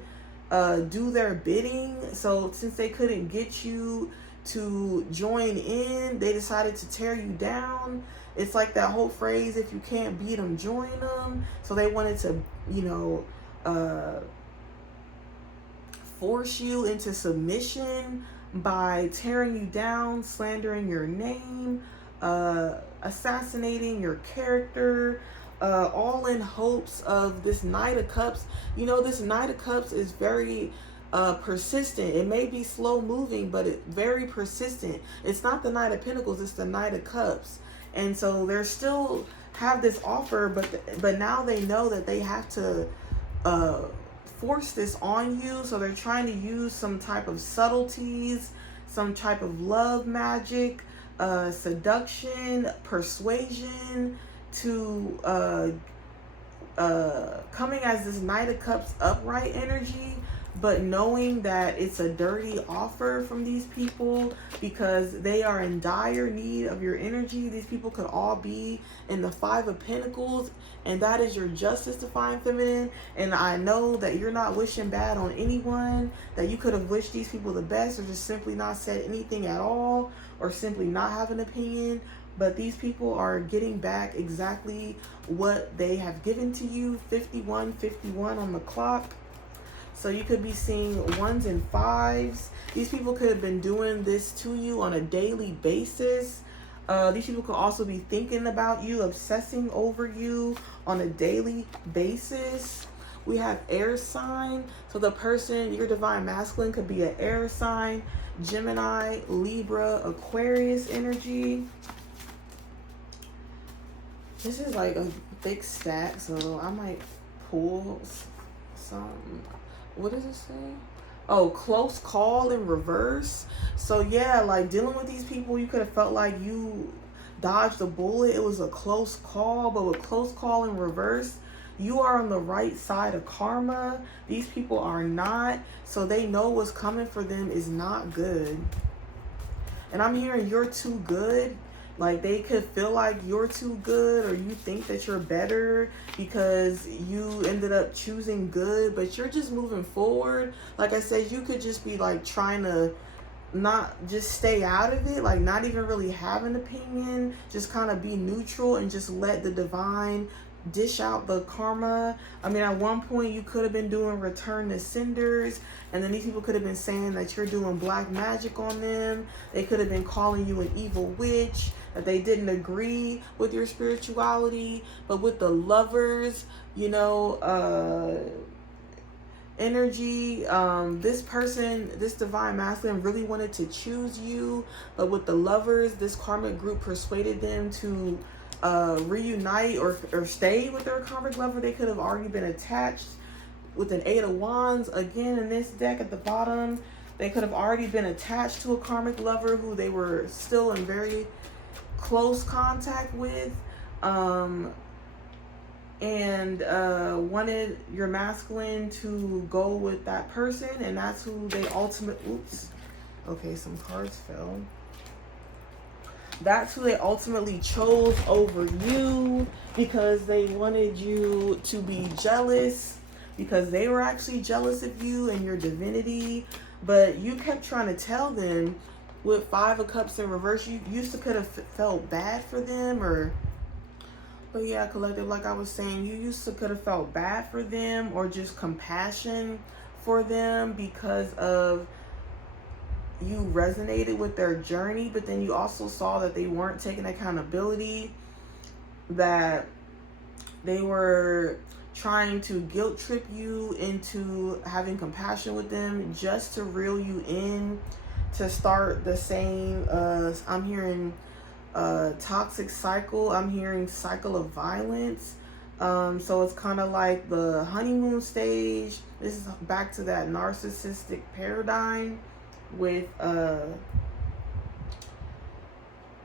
do their bidding. So since they couldn't get you to join in, they decided to tear you down. It's like that whole phrase, if you can't beat them, join them. So they wanted to force you into submission by tearing you down, slandering your name, assassinating your character, all in hopes of this Knight of Cups. This Knight of Cups is very persistent. It may be slow moving, but it's very persistent. It's not the Knight of Pentacles, it's the Knight of Cups. And so they're still have this offer, but now they know that they have to force this on you. So they're trying to use some type of subtleties, some type of love magic, seduction, persuasion, to coming as this Knight of Cups upright energy, but knowing that it's a dirty offer from these people because they are in dire need of your energy. These people could all be in the Five of Pentacles, and that is your justice, Divine Feminine. And I know that you're not wishing bad on anyone, that you could have wished these people the best, or just simply not said anything at all, or simply not have an opinion. But these people are getting back exactly what they have given to you. 51 on the clock. So you could be seeing 1s and 5s. These people could have been doing this to you on a daily basis. These people could also be thinking about you, obsessing over you on a daily basis. We have air sign. So the person, your divine masculine, could be an air sign, Gemini, Libra, Aquarius energy. This is like a big stack, so I might pull some. What does it say? Oh, close call in reverse. So yeah, like dealing with these people, you could have felt like you dodged a bullet. It was a close call, but with close call in reverse, you are on the right side of karma. These people are not. So they know what's coming for them is not good. And I'm hearing you're too good. Like they could feel like you're too good, or you think that you're better because you ended up choosing good, but you're just moving forward. Like I said, you could just be like trying to not just stay out of it, like not even really have an opinion, just kind of be neutral and just let the divine dish out the karma. I mean, at one point you could have been doing return to senders, and then these people could have been saying that you're doing black magic on them. They could have been calling you an evil witch, that they didn't agree with your spirituality. But with the Lovers, you know, energy, this person, this divine masculine really wanted to choose you, but with the Lovers, this karmic group persuaded them to reunite or stay with their karmic lover. They could have already been attached with an Eight of Wands. Again, in this deck at the bottom, they could have already been attached to a karmic lover who they were still in very close contact with, and wanted your masculine to go with that person, and that's who they okay, some cards fell. That's who they ultimately chose over you, because they wanted you to be jealous, because they were actually jealous of you and your divinity. But you kept trying to tell them with Five of Cups in reverse, you used to could have felt bad for them, but yeah, collective, like I was saying, you used to could have felt bad for them or just compassion for them because of you resonated with their journey. But then you also saw that they weren't taking accountability, that they were trying to guilt trip you into having compassion with them just to reel you in to start the same. I'm hearing toxic cycle. I'm hearing cycle of violence. So it's kind of like the honeymoon stage. This is back to that narcissistic paradigm with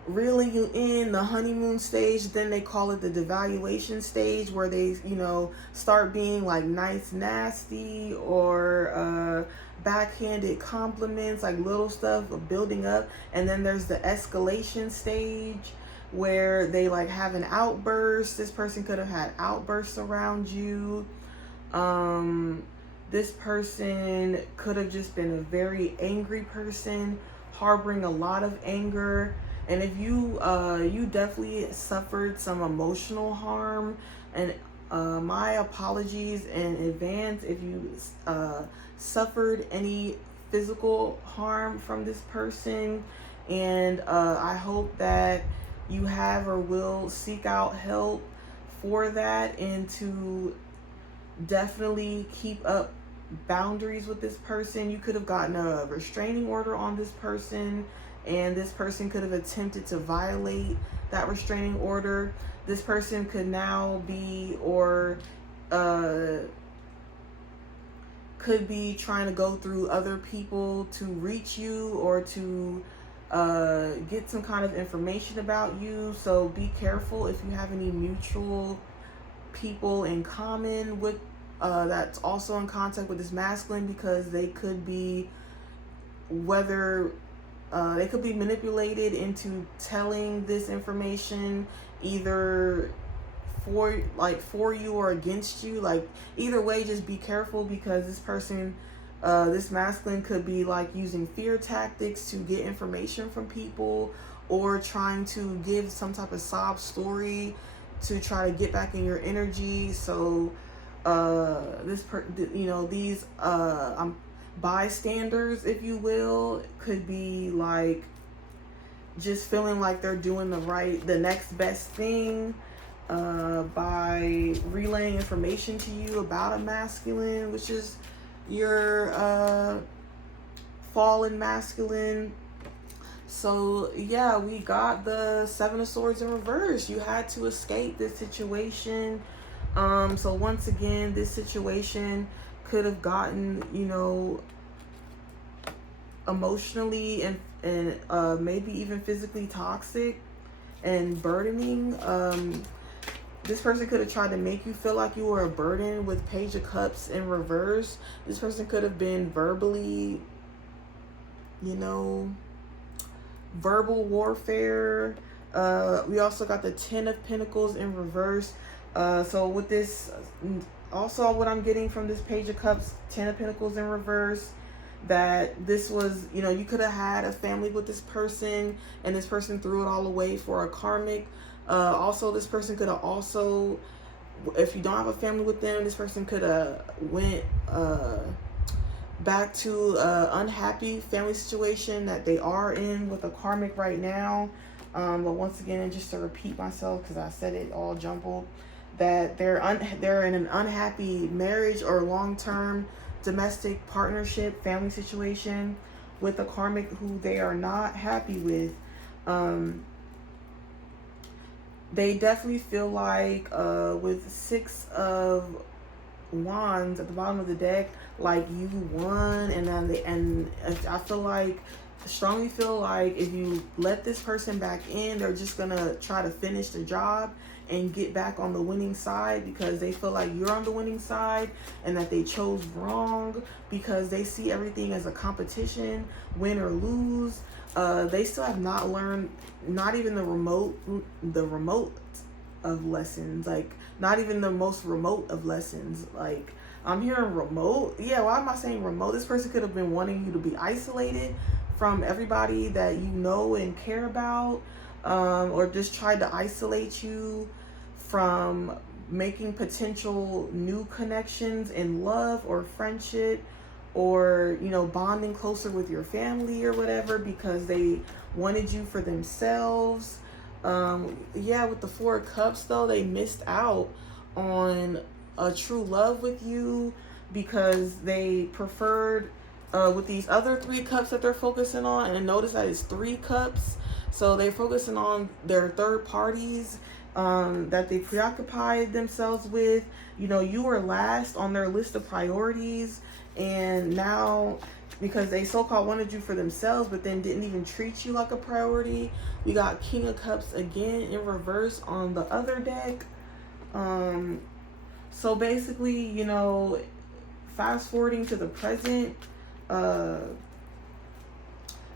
reeling you in the honeymoon stage. Then they call it the devaluation stage, where they, you know, start being like nice nasty or backhanded compliments, like little stuff building up. And then there's the escalation stage where they like have an outburst. This person could have had outbursts around you. This person could have just been a very angry person, harboring a lot of anger. And if you you definitely suffered some emotional harm, and my apologies in advance if you suffered any physical harm from this person. And I hope that you have or will seek out help for that, and to definitely keep up boundaries with this person. You could have gotten a restraining order on this person, and this person could have attempted to violate that restraining order. This person could now be, or could be trying to go through other people to reach you, or to get some kind of information about you. So be careful if you have any mutual people in common with that's also in contact with this masculine, because they could be, whether they could be manipulated into telling this information either for you or against you. Like either way, just be careful, because this person, this masculine, could be like using fear tactics to get information from people, or trying to give some type of sob story to try to get back in your energy. So these bystanders, if you will, could be like just feeling like they're doing the next best thing by relaying information to you about a masculine, which is your fallen masculine. So yeah, we got the Seven of Swords in reverse. You had to escape this situation. So once again, this situation could have gotten, you know, emotionally and maybe even physically toxic and burdening. This person could have tried to make you feel like you were a burden with Page of Cups in reverse. This person could have been verbally, you know, verbal warfare. We also got the Ten of Pentacles in reverse. So with this, also what I'm getting from this Page of Cups, Ten of Pentacles in reverse, that this was, you know, you could have had a family with this person and this person threw it all away for a karmic. Also, this person could have also, if you don't have a family with them, this person could have went back to unhappy family situation that they are in with a karmic right now. But once again, just to repeat myself, because I said it all jumbled, that they're in an unhappy marriage or long-term domestic partnership, family situation with a karmic who they are not happy with. They definitely feel like with Six of Wands at the bottom of the deck, like you won, and I feel like, strongly feel like if you let this person back in, they're just gonna try to finish the job and get back on the winning side, because they feel like you're on the winning side and that they chose wrong, because they see everything as a competition, win or lose. They still have not learned, not even the remote of lessons, like not even the most remote of lessons. Like, I'm hearing remote. Yeah, why am I saying remote? This person could have been wanting you to be isolated from everybody that you know and care about, or just tried to isolate you from making potential new connections in love or friendship, or, you know, bonding closer with your family or whatever, because they wanted you for themselves. Yeah, with the Four of Cups though, they missed out on a true love with you, because they preferred with these other Three Cups that they're focusing on, and notice that it's 3 cups, so they're focusing on their third parties that they preoccupied themselves with. You know, you were last on their list of priorities, and now, because they so-called wanted you for themselves but then didn't even treat you like a priority, we got King of Cups again in reverse on the other deck. So basically, you know, fast forwarding to the present,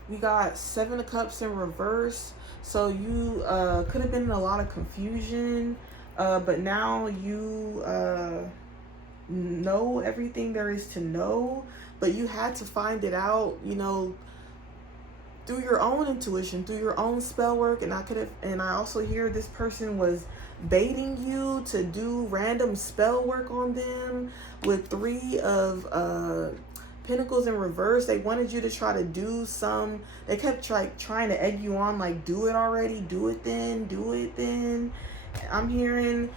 we got Seven of Cups in reverse. So you could have been in a lot of confusion, but now you know everything there is to know, but you had to find it out, you know, through your own intuition, through your own spell work. And I also hear this person was baiting you to do random spell work on them with 3 of Pentacles in reverse. They wanted you to try to do some, they kept trying to egg you on, like, do it already, do it then. I'm hearing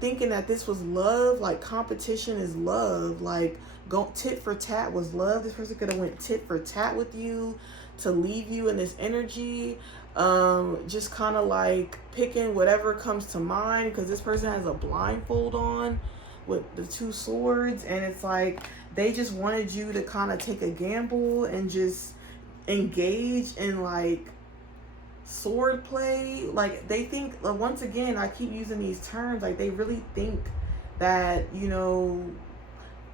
thinking that this was love, like competition is love, like go tit for tat was love. This person could have went tit for tat with you to leave you in this energy, just kind of like picking whatever comes to mind, because this person has a blindfold on with the 2 swords, and it's like they just wanted you to kind of take a gamble and just engage in like sword play. Like, they think, once again, I keep using these terms, like they really think that, you know,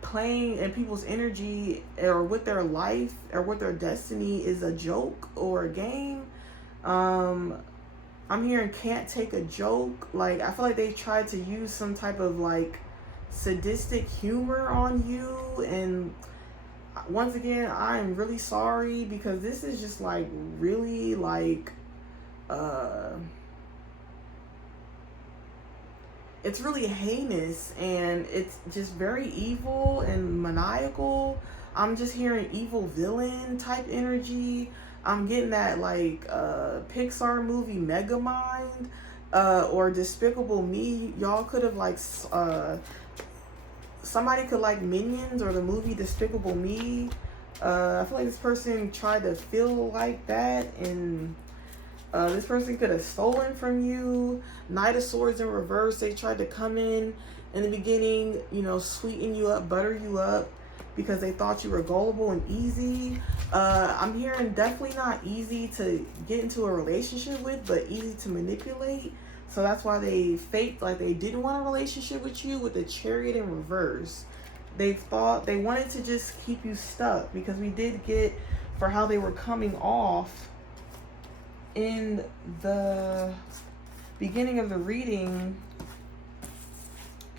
playing in people's energy or with their life or with their destiny is a joke or a game. I'm hearing can't take a joke. Like, I feel like they tried to use some type of like sadistic humor on you, and once again, I am really sorry, because this is just like really like it's really heinous, and it's just very evil and maniacal. I'm just hearing evil villain type energy. I'm getting that like Pixar movie Megamind or Despicable Me. Y'all could have like somebody could like Minions or the movie Despicable Me. I feel like this person tried to feel like that, and this person could have stolen from you. Knight of Swords in reverse. They tried to come in the beginning, you know, sweeten you up, butter you up, because they thought you were gullible and easy. I'm hearing definitely not easy to get into a relationship with, but easy to manipulate. So that's why they faked like they didn't want a relationship with you with the Chariot in reverse. They thought they wanted to just keep you stuck, because we did get for how they were coming off in the beginning of the reading.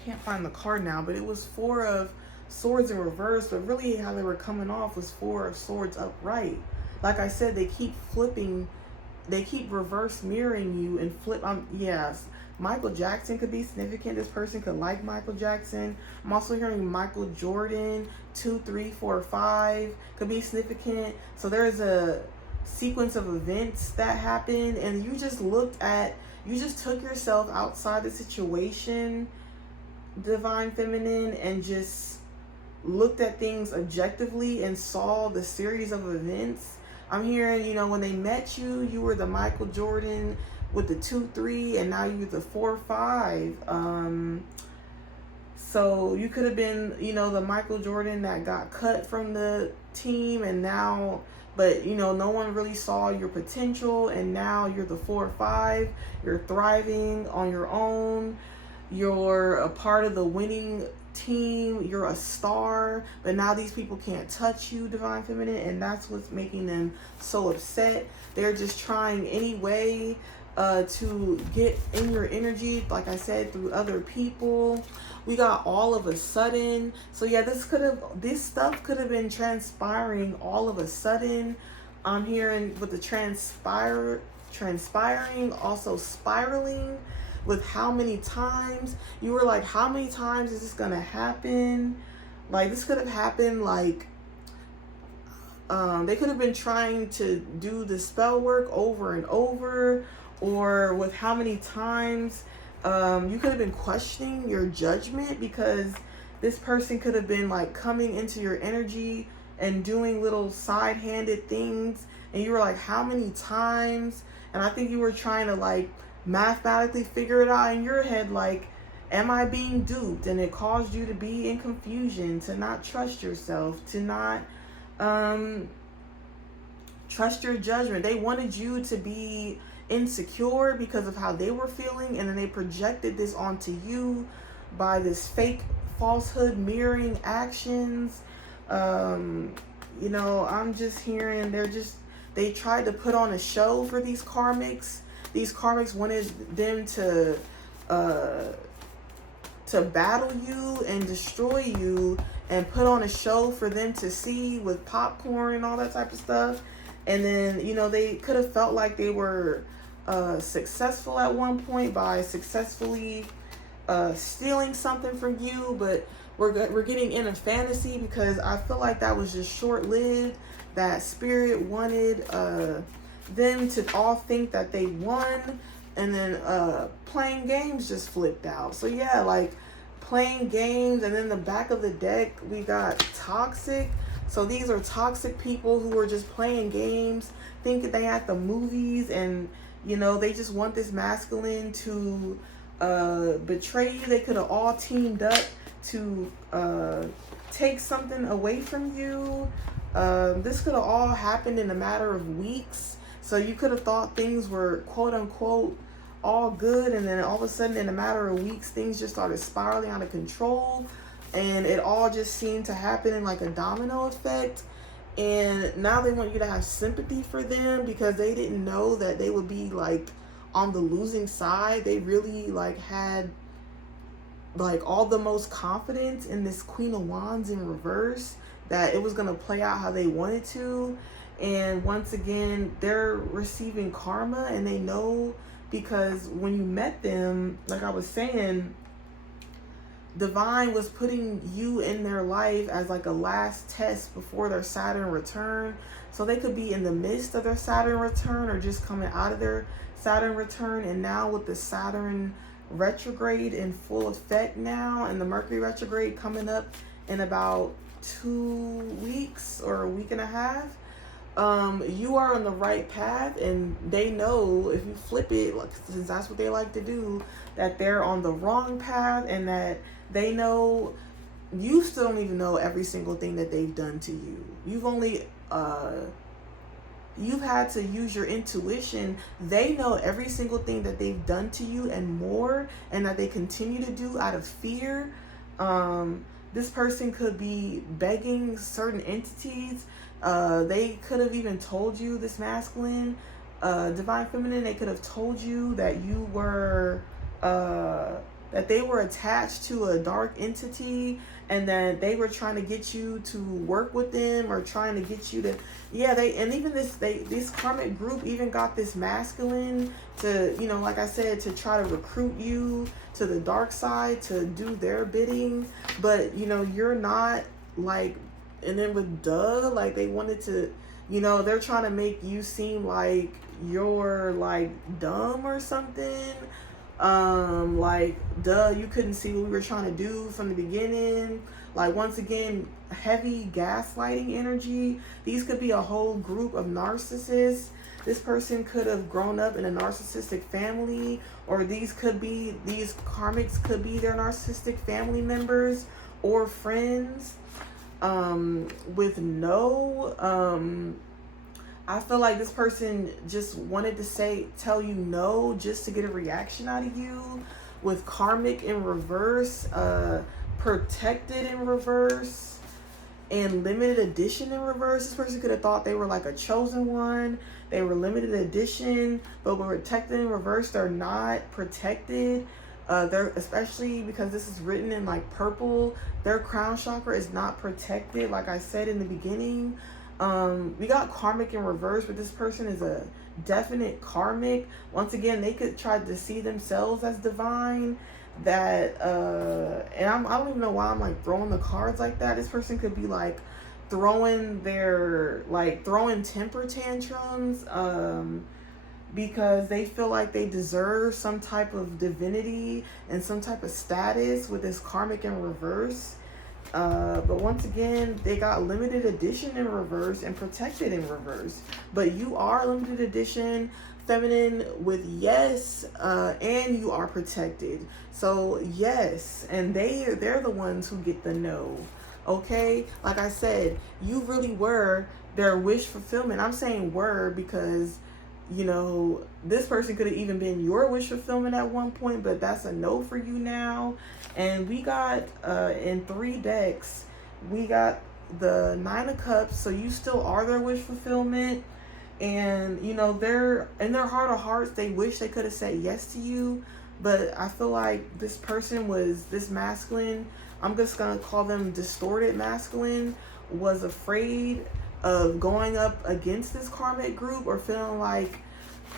Can't find the card now, but it was Four of Swords in reverse, but really how they were coming off was Four of Swords upright. Like I said, they keep flipping, they keep reverse mirroring you and flip. Yes, Michael Jackson could be significant. This person could like Michael Jackson. I'm also hearing Michael Jordan, 2, 3, 4, 5 could be significant. So there's a sequence of events that happened, and you just took yourself outside the situation, Divine Feminine, and just looked at things objectively and saw the series of events. I'm hearing, you know, when they met you, you were the Michael Jordan with the 2, 3, and now you're the 4, 5. So you could have been, you know, the Michael Jordan that got cut from the team, and now, but you know, no one really saw your potential, and now you're the 4, 5. You're thriving on your own. You're a part of the winning team. You're a star, but now these people can't touch you, Divine Feminine, and that's what's making them so upset. They're just trying any way to get in your energy, like I said, through other people. We got all of a sudden. So yeah, this stuff could have been transpiring all of a sudden. I'm hearing with the transpiring, also spiraling, with how many times you were like, how many times is this gonna happen? Like, this could have happened, like they could have been trying to do the spell work over and over, or with how many times you could have been questioning your judgment, because this person could have been like coming into your energy and doing little side-handed things, and you were like, how many times? And I think you were trying to like mathematically figure it out in your head, like, am I being duped? And it caused you to be in confusion, to not trust yourself, to not trust your judgment. They wanted you to be insecure because of how they were feeling, and then they projected this onto you by this fake falsehood mirroring actions. You know, I'm just hearing they tried to put on a show for these karmics. These karmics wanted them to battle you and destroy you and put on a show for them to see with popcorn and all that type of stuff. And then, you know, they could have felt like they were successful at one point by successfully stealing something from you, but we're getting in a fantasy, because I feel like that was just short-lived. That spirit wanted them to all think that they won, and then playing games just flipped out. So yeah, like playing games. And then the back of the deck, we got toxic. So these are toxic people who are just playing games, thinking they at the movies, and you know, they just want this masculine to betray you. They could have all teamed up to take something away from you. This could have all happened in a matter of weeks. So you could have thought things were quote unquote all good, and then all of a sudden in a matter of weeks things just started spiraling out of control, and it all just seemed to happen in like a domino effect. And now they want you to have sympathy for them, because they didn't know that they would be like on the losing side. They really like had like all the most confidence in this Queen of Wands in reverse, that it was going to play out how they wanted to. And once again, they're receiving karma, and they know, because when you met them, like I was saying, Divine was putting you in their life as like a last test before their Saturn return. So they could be in the midst of their Saturn return or just coming out of their Saturn return. And now with the Saturn retrograde in full effect now, and the Mercury retrograde coming up in about 2 weeks or a week and a half, you are on the right path, and they know if you flip it, like, since that's what they like to do, that they're on the wrong path, and that they know you still don't even know every single thing that they've done to you. You've only you've had to use your intuition. They know every single thing that they've done to you and more, and that they continue to do out of fear. This person could be begging certain entities. They could have even told you, this masculine, divine feminine, they could have told you that you were, that they were attached to a dark entity, and that they were trying to get you to work with them, or trying to get you to, and even this karmic group even got this masculine to, like I said, to try to recruit you to the dark side, to do their bidding. But, you're not like, and then with like they wanted to, they're trying to make you seem like you're like dumb or something. Like, you couldn't see what we were trying to do from the beginning. Like, once again, heavy gaslighting energy. These could be a whole group of narcissists. This person could have grown up in a narcissistic family, or these karmics could be their narcissistic family members or friends. With no, I feel like this person just wanted to tell you no, just to get a reaction out of you. With karmic in reverse, protected in reverse, and limited edition in reverse. This person could have thought they were like a chosen one. They were limited edition, but were protected in reverse. They're not protected. They're, especially because this is written in like purple, their crown chakra is not protected. Like I said in the beginning, we got karmic in reverse, but this person is a definite karmic. Once again, they could try to see themselves as divine. That and I don't even know why I'm like throwing the cards like that. This person could be like throwing temper tantrums, because they feel like they deserve some type of divinity and some type of status with this karmic in reverse. But once again, they got limited edition in reverse and protected in reverse. But you are limited edition, feminine, with yes, and you are protected. So yes, and they're the ones who get the no. Okay, like I said, you really were their wish fulfillment. I'm saying were because, this person could have even been your wish fulfillment at one point, but that's a no for you now. And we got, in 3 decks, we got the 9 of Cups, so you still are their wish fulfillment. And, they're, in their heart of hearts, they wish they could have said yes to you. But I feel like this person was, this masculine, I'm just going to call them distorted masculine, was afraid of going up against this karmic group, or feeling like,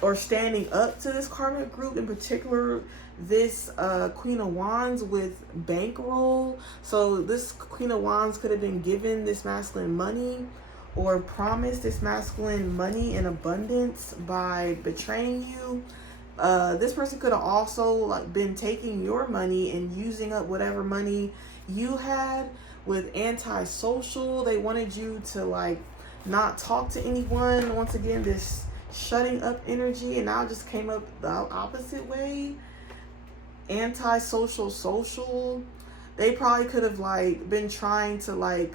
or standing up to this karmic group, in particular this Queen of Wands with bankroll. So this Queen of Wands could have been given this masculine money, or promised this masculine money in abundance by betraying you. This person could have also been taking your money and using up whatever money you had. With antisocial, they wanted you to not talk to anyone. Once again, this shutting up energy, and now it just came up the opposite way. Antisocial, social. They probably could have been trying to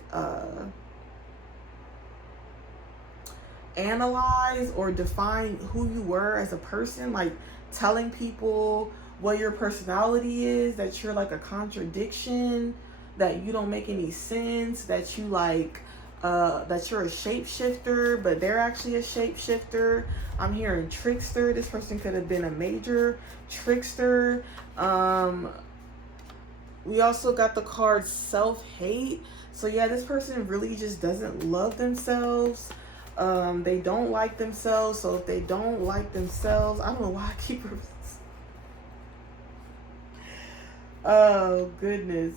analyze or define who you were as a person, telling people what your personality is, that you're a contradiction, that you don't make any sense, that you that you're a shapeshifter, but they're actually a shapeshifter. I'm hearing trickster. This person could have been a major trickster. We also got the card self-hate. So yeah, this person really just doesn't love themselves. They don't like themselves. So if they don't like themselves, I don't know why I keep Oh, goodness.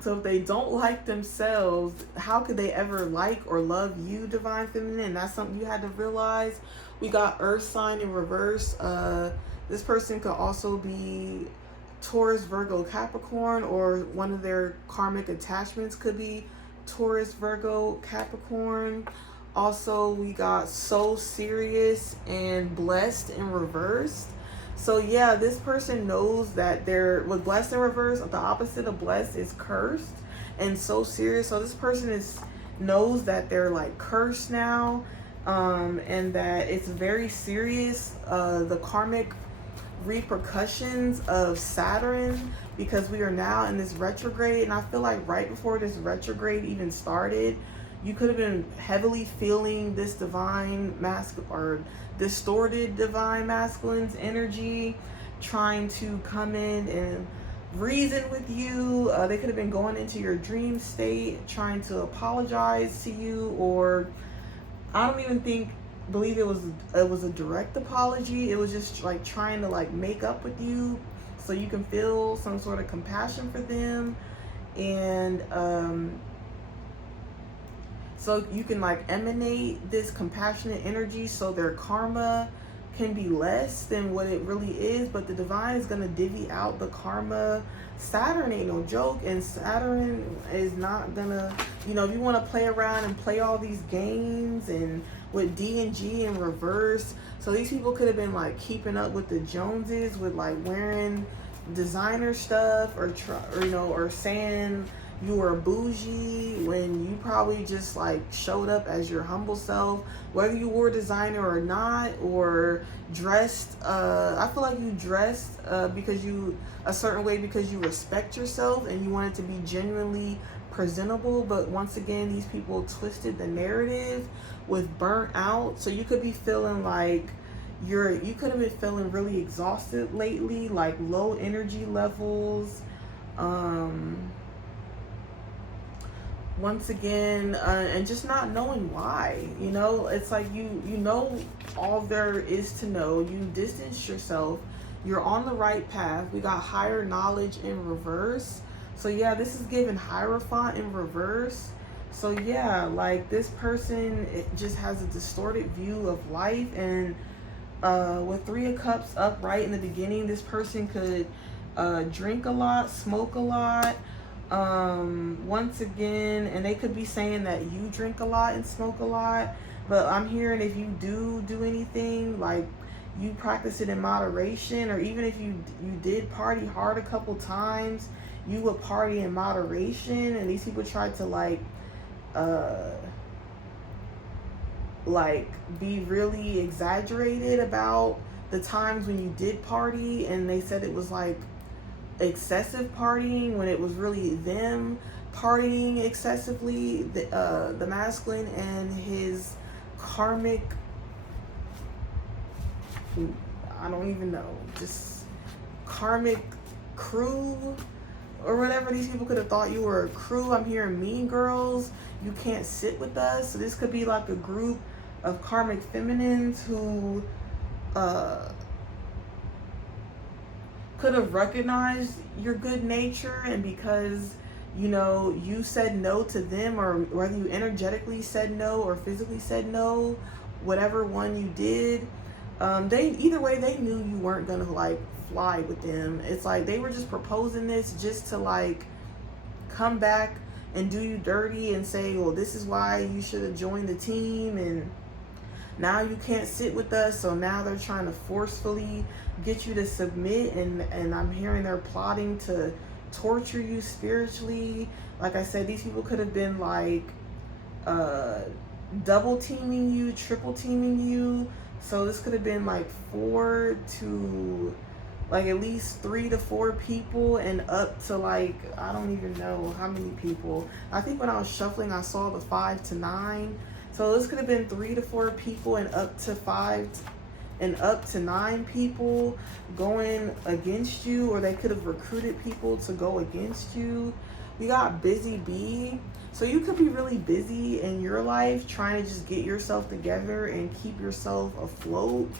So if they don't like themselves, how could they ever like or love you, divine feminine? That's something you had to realize. We got earth sign in reverse. This person could also be Taurus, Virgo, Capricorn, or one of their karmic attachments could be Taurus, Virgo, Capricorn. Also, we got so serious and blessed in reverse. So yeah, this person knows that they're with blessed in reverse. The opposite of blessed is cursed, and so serious. So this person is knows that they're like cursed now, and that it's very serious. The karmic repercussions of Saturn, because we are now in this retrograde, and I feel like right before this retrograde even started, you could have been heavily feeling this divine masculine or distorted divine masculine's energy trying to come in and reason with you. They could have been going into your dream state trying to apologize to you, or I don't even believe it was a direct apology. It was just like trying to like make up with you so you can feel some sort of compassion for them, and so you can like emanate this compassionate energy so their karma can be less than what it really is. But the divine is going to divvy out the karma. Saturn ain't no joke, and Saturn is not gonna, you know, if you want to play around and play all these games and with D and G in reverse. So these people could have been like keeping up with the Joneses with like wearing designer stuff, or you know, or saying you were bougie when you probably just like showed up as your humble self, whether you wore designer or not, or dressed. I feel like you dressed because you a certain way because you respect yourself and you wanted to be genuinely presentable. But once again, these people twisted the narrative with burnt out. So you could be feeling like you could have been feeling really exhausted lately, like low energy levels. Once again, and just not knowing why. You know, it's like you know all there is to know. You distance yourself. You're on the right path. We got higher knowledge in reverse. So yeah, this is given Hierophant in reverse. So yeah, like this person, it just has a distorted view of life. And with Three of Cups upright in the beginning, this person could drink a lot, smoke a lot. Once again, and they could be saying that you drink a lot and smoke a lot, but I'm hearing if you do anything, like you practice it in moderation, or even if you did party hard a couple times, you would party in moderation. And these people tried to like be really exaggerated about the times when you did party, and they said it was like excessive partying when it was really them partying excessively. The masculine and his karmic, I don't even know, just karmic crew or whatever. These people could have thought you were a crew. I'm hearing Mean Girls, you can't sit with us. So this could be like a group of karmic feminines who could have recognized your good nature, and because you know you said no to them, or whether you energetically said no or physically said no, whatever one you did, they either way they knew you weren't gonna like fly with them. It's like they were just proposing this just to like come back and do you dirty and say, well, this is why you should have joined the team, and now you can't sit with us. So now they're trying to forcefully get you to submit, and I'm hearing they're plotting to torture you spiritually. Like I said, these people could have been like double teaming you, triple teaming you. So this could have been like 4 to like at least 3 to 4 people, and up to like I don't even know how many people. I think when I was shuffling I saw the 5 to 9. So this could have been 3 to 4 people and up to 5 and up to 9 people going against you, or they could have recruited people to go against you. We got busy bee. So you could be really busy in your life trying to just get yourself together and keep yourself afloat.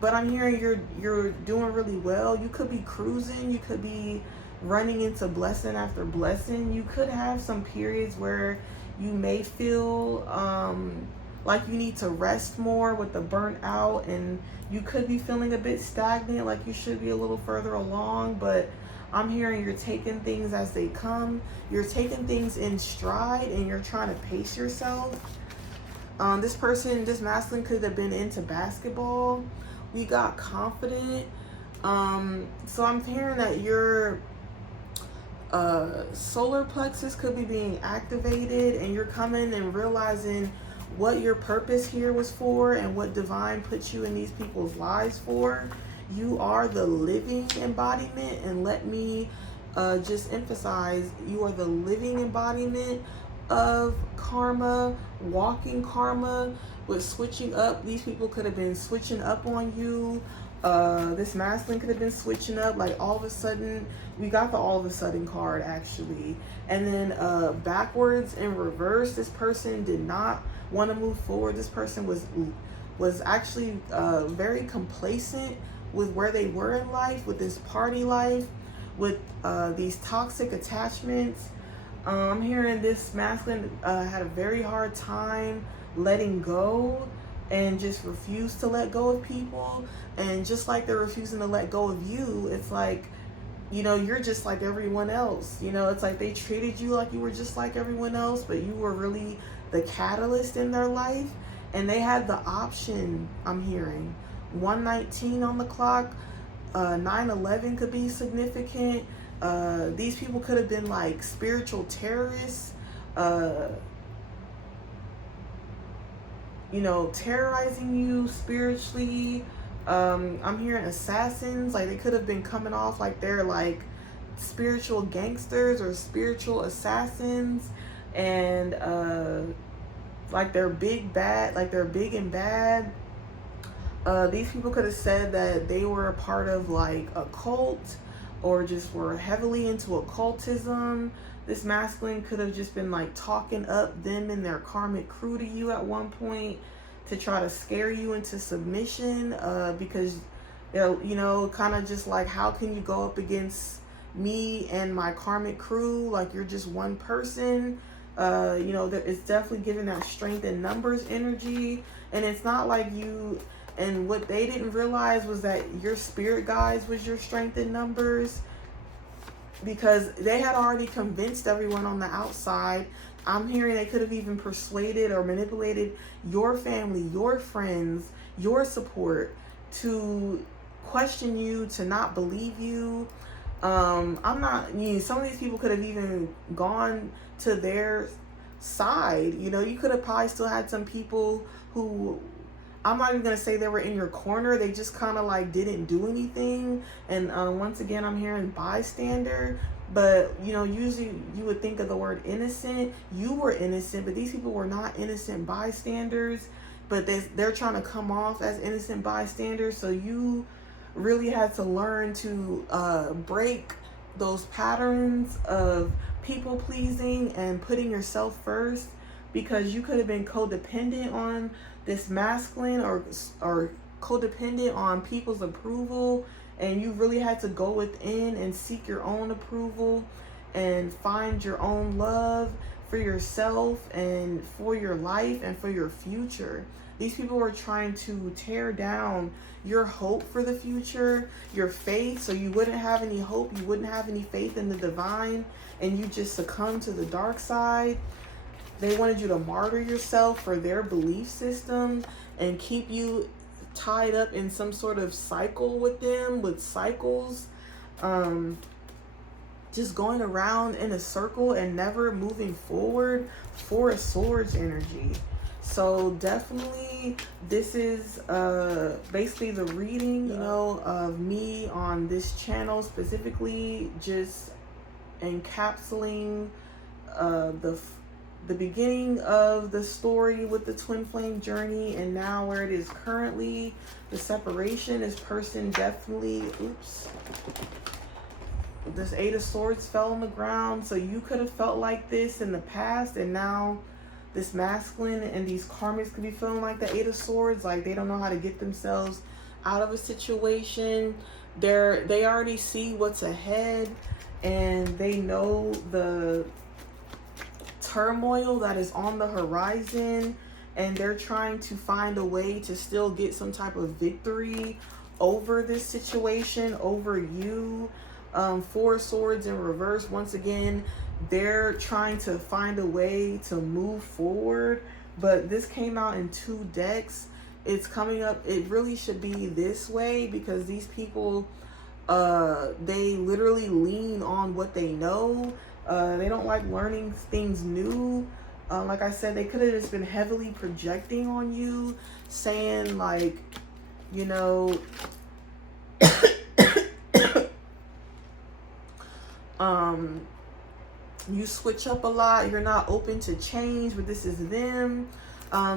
But I'm hearing you're doing really well. You could be cruising. You could be running into blessing after blessing. You could have some periods where you may feel like you need to rest more with the burnt out, and you could be feeling a bit stagnant, like you should be a little further along. But I'm hearing you're taking things as they come. You're taking things in stride, and you're trying to pace yourself. This person, this masculine, could have been into basketball. We got confident. So I'm hearing that your solar plexus could be being activated, and you're coming and realizing what your purpose here was for and what divine put you in these people's lives for. You are the living embodiment, and let me just emphasize, you are the living embodiment of karma, walking karma. With switching up, these people could have been switching up on you. This masculine could have been switching up, like all of a sudden. We got the all of a sudden card, actually. And then backwards in reverse, this person did not want to move forward. This person was actually very complacent with where they were in life, with this party life, with these toxic attachments. I'm hearing this masculine had a very hard time letting go, and just refused to let go of people. And just like they're refusing to let go of you, it's like, you know, you're just like everyone else. You know, it's like they treated you like you were just like everyone else, but you were really the catalyst in their life. And they had the option, I'm hearing, 119 on the clock, 9/11 could be significant. These people could have been like spiritual terrorists, you know, terrorizing you spiritually. I'm hearing assassins, like they could have been coming off like they're like spiritual gangsters or spiritual assassins, and like they're big bad, like they're big and bad. These people could have said that they were a part of like a cult, or just were heavily into occultism. This masculine could have just been like talking up them and their karmic crew to you at one point to try to scare you into submission, because they're, you know, kind of just like, how can you go up against me and my karmic crew? Like, you're just one person. You know, it's definitely giving that strength in numbers energy. And it's not like you, and what they didn't realize was that your spirit guides was your strength in numbers, because they had already convinced everyone on the outside. I'm hearing they could have even persuaded or manipulated your family, your friends, your support to question you, to not believe you. I'm not, you know, some of these people could have even gone to their side. You know, you could have probably still had some people who, I'm not even going to say they were in your corner. They just kind of like didn't do anything. And once again, I'm hearing bystander. But, you know, usually you would think of the word innocent. You were innocent, but these people were not innocent bystanders. But they're trying to come off as innocent bystanders. So you really had to learn to break those patterns of people pleasing and putting yourself first, because you could have been codependent on this masculine, or codependent on people's approval, and you really had to go within and seek your own approval and find your own love for yourself and for your life and for your future. These people were trying to tear down your hope for the future, your faith, so you wouldn't have any hope, you wouldn't have any faith in the divine, and you just succumb to the dark side. They wanted you to martyr yourself for their belief system and keep you tied up in some sort of cycle with them, with cycles, just going around in a circle and never moving forward. Four of Swords energy. So definitely this is basically the reading, you know, of me on this channel, specifically just encapsulating the beginning of the story with the twin flame journey, and now where it is currently, the separation. This person definitely, this Eight of Swords fell on the ground. So you could have felt like this in the past, and now this masculine and these karmics could be feeling like the Eight of Swords, like they don't know how to get themselves out of a situation. They already see what's ahead, and they know the turmoil that is on the horizon, and they're trying to find a way to still get some type of victory over this situation, over you. Four swords in reverse. Once again, they're trying to find a way to move forward, but this came out in 2 decks. It's coming up, it really should be this way, because these people, they literally lean on what they know. They don't like learning things new. Like I said, they could have just been heavily projecting on you, saying like, you know, you switch up a lot, you're not open to change, but this is them.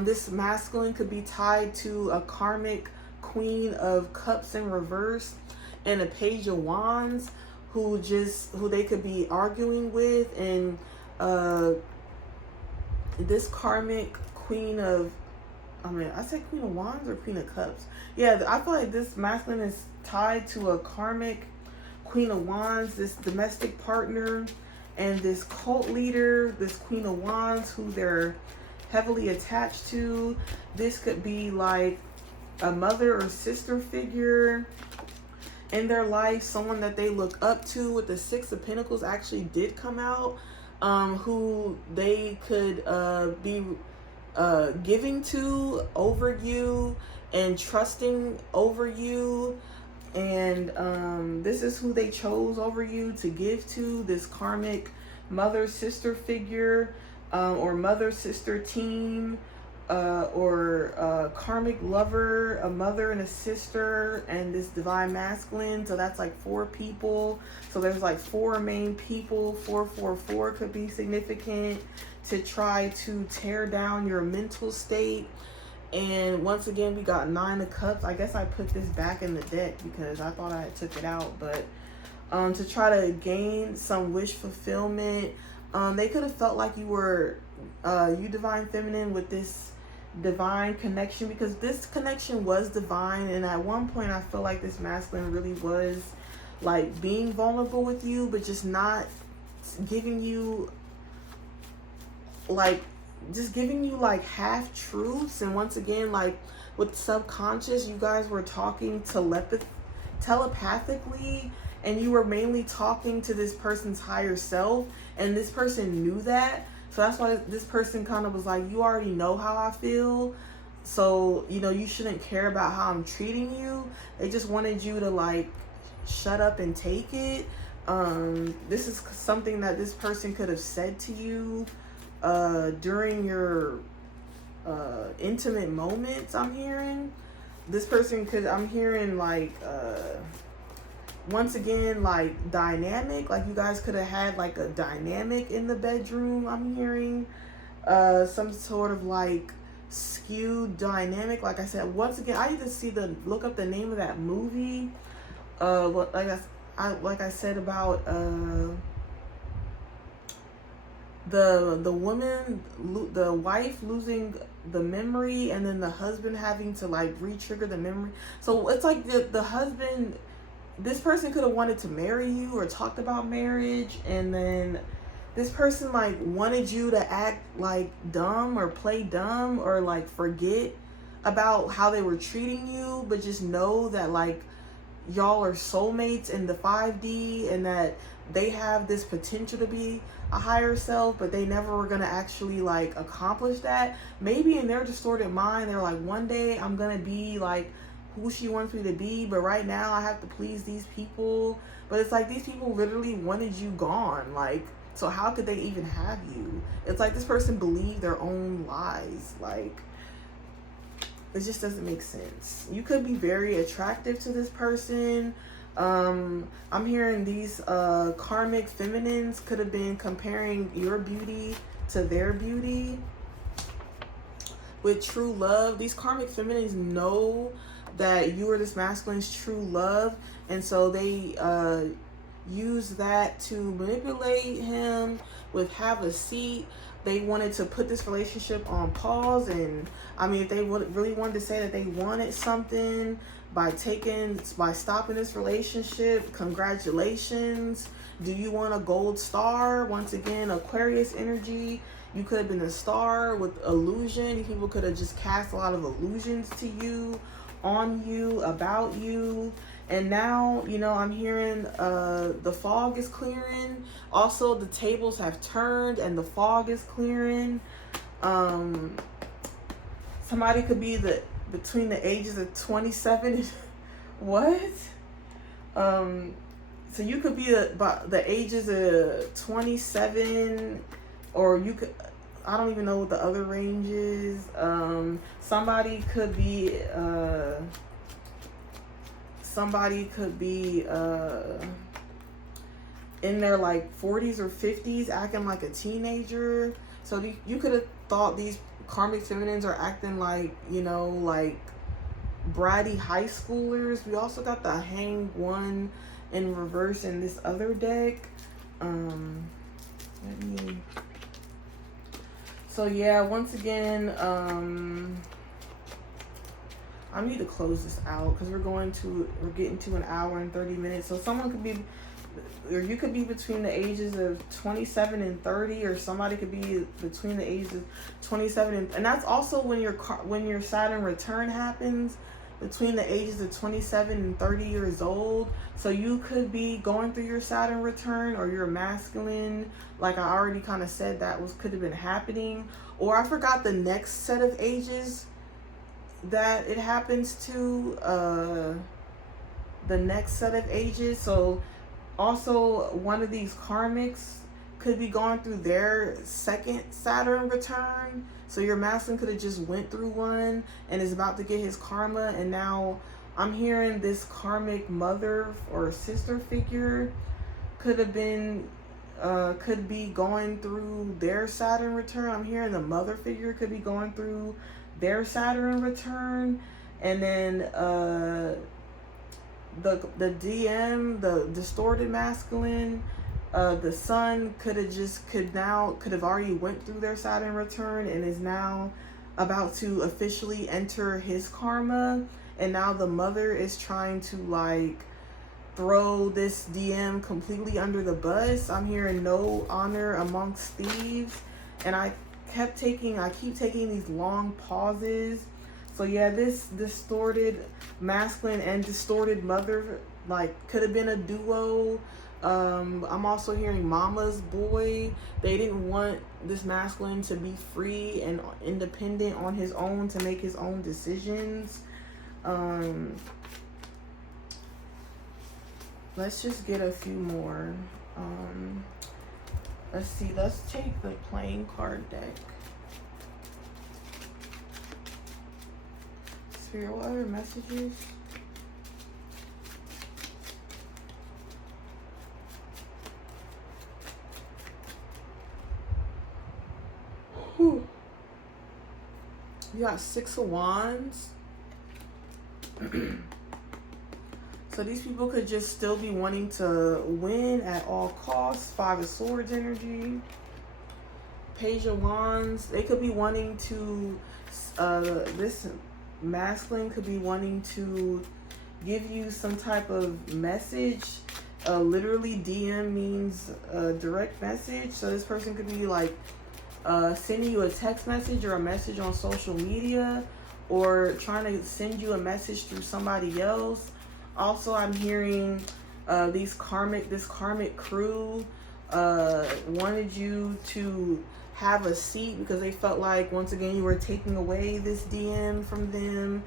This masculine could be tied to a karmic Queen of Cups in reverse and a Page of Wands, who they could be arguing with. And this karmic Queen of, I said Queen of Wands or Queen of Cups? Yeah, I feel like this masculine is tied to a karmic Queen of Wands, this domestic partner, and this cult leader, this Queen of Wands, who they're heavily attached to. This could be like a mother or sister figure in their life, someone that they look up to. With the Six of Pentacles actually did come out, who they could be giving to over you and trusting over you. And this is who they chose over you to give to, this karmic mother sister figure, or mother sister team, or karmic lover, a mother and a sister, and this divine masculine. So that's like 4 people. So there's like 4 main people. 444 could be significant to try to tear down your mental state. And once again, we got 9 of Cups. I guess I put this back in the deck because I thought I had took it out. But to try to gain some wish fulfillment, they could have felt like you were, you divine feminine, with this divine connection, because this connection was divine. And at one point, I feel like this masculine really was like being vulnerable with you, but just not giving you like, just giving you like half truths. And once again, like with subconscious, you guys were talking telepathically, and you were mainly talking to this person's higher self, and this person knew that. So that's why this person kind of was like, you already know how I feel, so you know you shouldn't care about how I'm treating you. They just wanted you to like shut up and take it. This is something that this person could have said to you during your intimate moments. I'm hearing this person could, I'm hearing like once again, like dynamic, like you guys could have had like a dynamic in the bedroom. I'm hearing some sort of like skewed dynamic. Like I said, once again, I need to look up the name of that movie. Like I said about the woman, the wife losing the memory, and then the husband having to like re-trigger the memory. So it's like the husband, this person could have wanted to marry you or talked about marriage, and then this person like wanted you to act like dumb or play dumb or like forget about how they were treating you, but just know that like y'all are soulmates in the 5D, and that they have this potential to be a higher self, but they never were gonna actually like accomplish that. Maybe in their distorted mind, they're like, one day I'm gonna be like who she wants me to be, but right now I have to please these people. But it's like these people literally wanted you gone. Like, so how could they even have you? It's like this person believed their own lies. Like, it just doesn't make sense. You could be very attractive to this person. I'm hearing these karmic feminines could have been comparing your beauty to their beauty with true love. These karmic feminines know that you are this masculine's true love, and so they use that to manipulate him with have a seat. They wanted to put this relationship on pause, and I mean, if they really wanted to say that they wanted something by stopping this relationship, congratulations. Do you want a gold star? Once again, Aquarius energy. You could have been a star with illusion. People could have just cast a lot of illusions to you, on you, about you. And now, you know, I'm hearing the fog is clearing. Also, the tables have turned and the fog is clearing. Somebody could be between the ages of 27 and what? So you could be about the ages of 27, or you could, I don't even know what the other range is. Somebody could be in their like 40s or 50s, acting like a teenager. So you could have thought these karmic feminines are acting like, you know, like bratty high schoolers. We also got the hang one in reverse in this other deck. So yeah, once again, I need to close this out because we're getting to an hour and 30 minutes. So someone could be, or you could be between the ages of 27 and 30, or somebody could be between the ages of 27 and that's also when your Saturn return happens, between the ages of 27 and 30 years old. So you could be going through your Saturn return, or you're masculine, like I already kind of said that could have been happening. Or I forgot the next set of ages that it happens to, the next set of ages. So also one of these karmics could be going through their second Saturn return. So your masculine could have just went through one and is about to get his karma. And now I'm hearing this karmic mother or sister figure could be going through their Saturn return. I'm hearing the mother figure could be going through their Saturn return. And then the DM, the distorted masculine, the sun could have already went through their Saturn return and is now about to officially enter his karma. And now the mother is trying to like throw this DM completely under the bus. I'm hearing no honor amongst thieves. And I keep taking these long pauses. So yeah, this distorted masculine and distorted mother like could have been a duo. I'm also hearing mama's boy. They didn't want this masculine to be free and independent on his own, to make his own decisions. Let's just get a few more. Let's see. Let's take the playing card deck. Spirit, what other messages? Whew. You got 6 of Wands. So these people could just still be wanting to win at all costs. 5 of Swords energy. Page of Wands. They could be wanting to, this masculine could be wanting to give you some type of message. Literally DM means direct message. So this person could be like sending you a text message or a message on social media, or trying to send you a message through somebody else. Also, I'm hearing this karmic crew wanted you to have a seat because they felt like, once again, you were taking away this DM from them,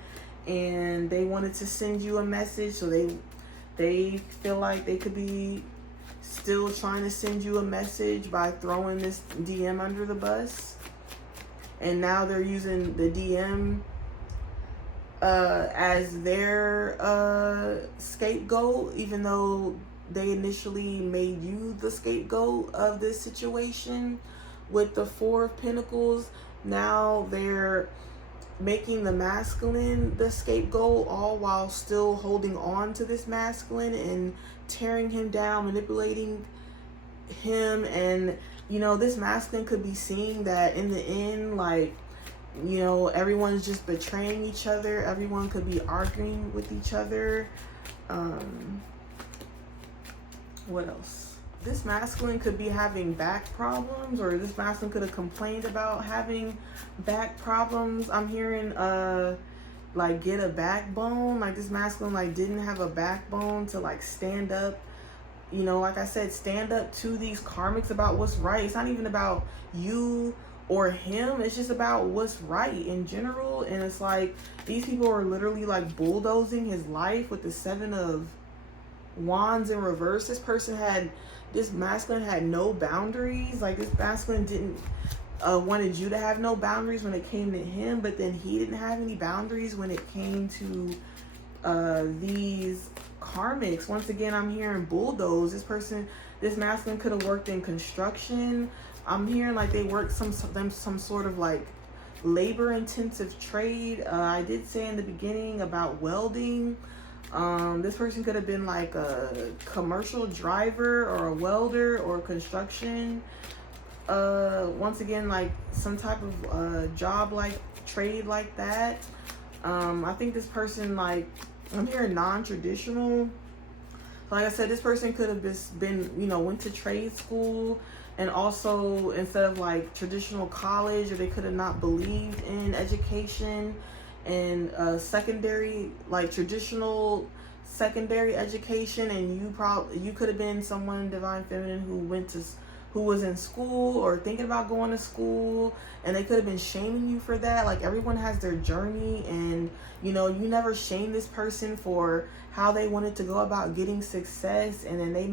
and they wanted to send you a message. So they feel like they could be still trying to send you a message by throwing this DM under the bus. And now they're using the DM as their scapegoat, even though they initially made you the scapegoat of this situation with the 4 of Pentacles. Now they're making the masculine the scapegoat, all while still holding on to this masculine and tearing him down, manipulating him. And you know, this masculine could be seeing that in the end, like, you know, everyone's just betraying each other. Everyone could be arguing with each other. What else? this masculine could be having back problems, or this masculine could have complained about having back problems. I'm hearing like get a backbone. Like this masculine like didn't have a backbone to like stand up, you know, like I said, stand up to these karmics about what's right. It's not even about you or him, it's just about what's right in general. And it's like these people are literally like bulldozing his life with the 7 of Wands in reverse. This masculine had no boundaries. Like this masculine didn't wanted you to have no boundaries when it came to him, but then he didn't have any boundaries when it came to these karmics. Once again, I'm hearing bulldoze. This masculine could have worked in construction. I'm hearing like they worked some sort of like labor intensive trade. I did say in the beginning about welding. This person could have been like a commercial driver or a welder or construction. Once again, like some type of job like trade like that. I think this person, like, I'm hearing non-traditional. Like I said, this person could have been, you know, went to trade school, and also instead of like traditional college, or they could have not believed in education and secondary, like traditional secondary education. And you could have been someone divine feminine who was in school or thinking about going to school, and they could have been shaming you for that. Like everyone has their journey, and you know, you never shame this person for how they wanted to go about getting success, and then they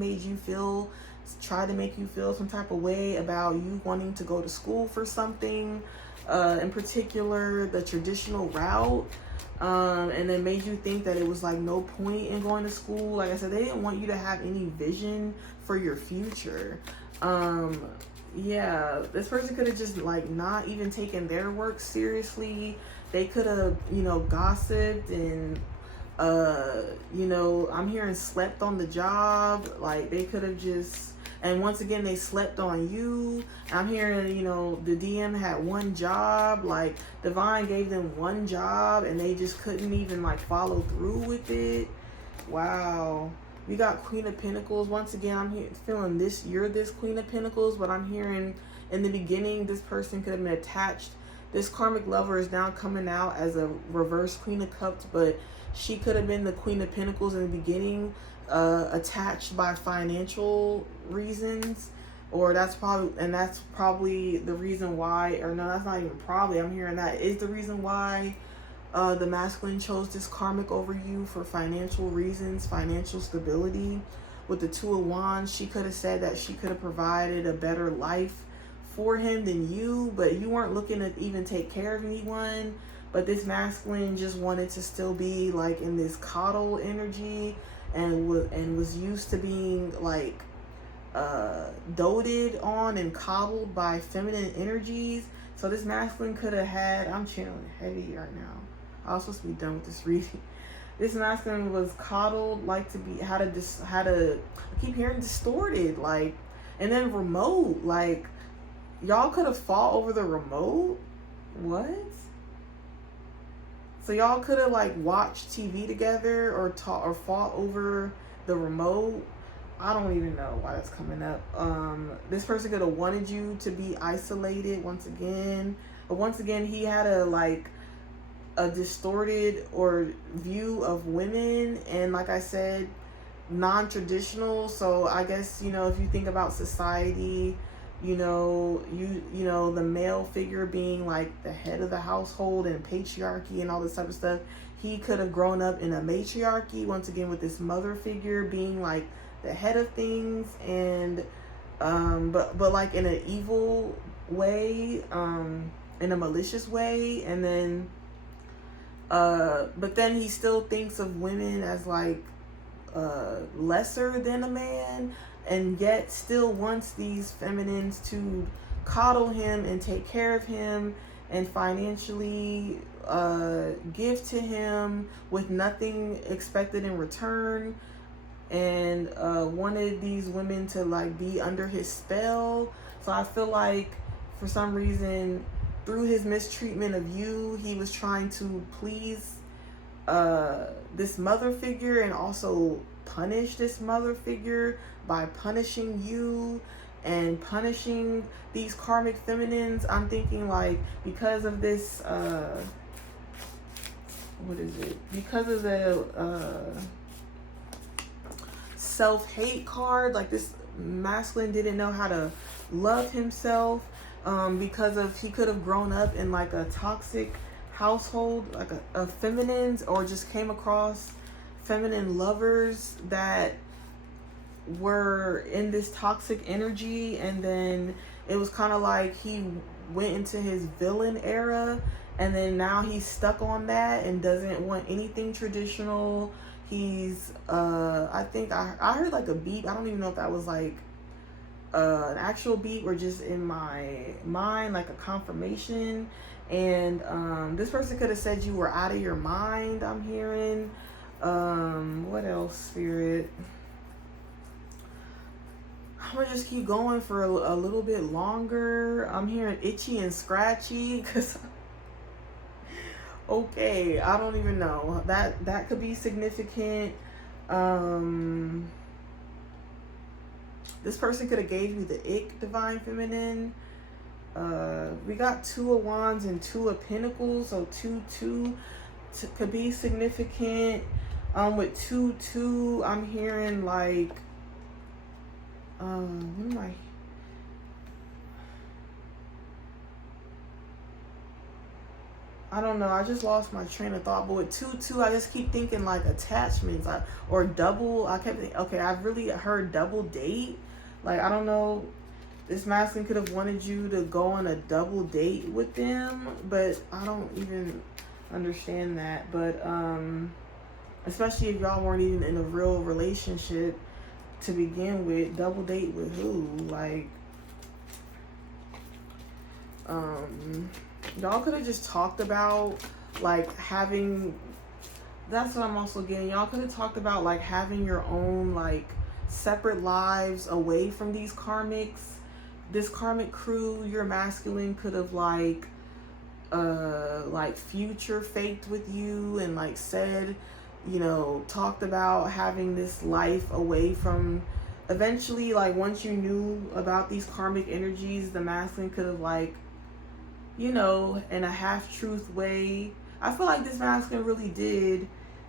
try to make you feel some type of way about you wanting to go to school for something, in particular the traditional route, and then made you think that it was like no point in going to school. Like I said, they didn't want you to have any vision for your future. Yeah, this person could have just like not even taken their work seriously. They could have, you know, gossiped and you know, I'm hearing slept on the job. Like they could have just, and once again they slept on you. I'm hearing, you know, the DM had one job, like divine gave them one job, and they just couldn't even like follow through with it. Wow. We got Queen of Pentacles. Once again, I'm feeling this, you're this Queen of Pentacles, but I'm hearing in the beginning, this person could have been attached. This karmic lover is now coming out as a reverse Queen of Cups, but she could have been the Queen of Pentacles in the beginning, attached by financial reasons, or that's probably the reason why, or no, that's not even probably, I'm hearing that is the reason why the masculine chose this karmic over you, for financial reasons, financial stability. With the 2 of Wands, she could have said that she could have provided a better life for him than you, but you weren't looking to even take care of anyone. But this masculine just wanted to still be like in this coddle energy, and was used to being like doted on and coddled by feminine energies. So this masculine could have had, I'm channeling heavy right now, I was supposed to be done with this reading. This masculine was coddled, like to be, I keep hearing distorted, like, and then remote, like, y'all could have fought over the remote? What? So y'all could have like watched TV together or fought over the remote? I don't even know why that's coming up. This person could have wanted you to be isolated once again. But once again, he had a distorted or view of women, and like I said, non-traditional. So I guess, you know, if you think about society, you know, the male figure being like the head of the household and patriarchy and all this type of stuff, he could have grown up in a matriarchy, once again, with this mother figure being like the head of things, and but like in an evil way, in a malicious way. And then but then he still thinks of women as like lesser than a man, and yet still wants these feminines to coddle him and take care of him and financially give to him with nothing expected in return, and wanted these women to like be under his spell. So I feel like for some reason, through his mistreatment of you, he was trying to please this mother figure, and also punish this mother figure by punishing you and punishing these karmic feminines. I'm thinking like because of this what is it? Because of the self-hate card, like this masculine didn't know how to love himself, because of he could have grown up in like a toxic household, like a feminines, or just came across feminine lovers that were in this toxic energy, and then it was kind of like he went into his villain era, and then now he's stuck on that and doesn't want anything traditional. He's I think I heard like a beat. I don't even know if that was like an actual beat or just in my mind, like a confirmation. And this person could have said you were out of your mind, I'm hearing. What else, Spirit? I'm gonna just keep going for a little bit longer. I'm hearing itchy and scratchy because okay, I don't even know. That could be significant. This person could have gave you the ick, Divine Feminine. We got 2 of Wands and 2 of Pentacles, so 2 could be significant. With 2 I'm hearing like what am I don't know. I just lost my train of thought. But with 2 I just keep thinking like attachments, or double. I kept thinking, okay, I've really heard double date. Like, I don't know. This masculine could have wanted you to go on a double date with them, but I don't even understand that. But especially if y'all weren't even in a real relationship to begin with. Double date with who? Like, y'all could have just talked about like having, that's what I'm also getting. Y'all could have talked about like having your own like separate lives away from these karmics. This karmic crew, your masculine could have like future faked with you and like said, you know, talked about having this life away from, eventually, like once you knew about these karmic energies, the masculine could have like, you know, in a half-truth way. I feel like this masculine really did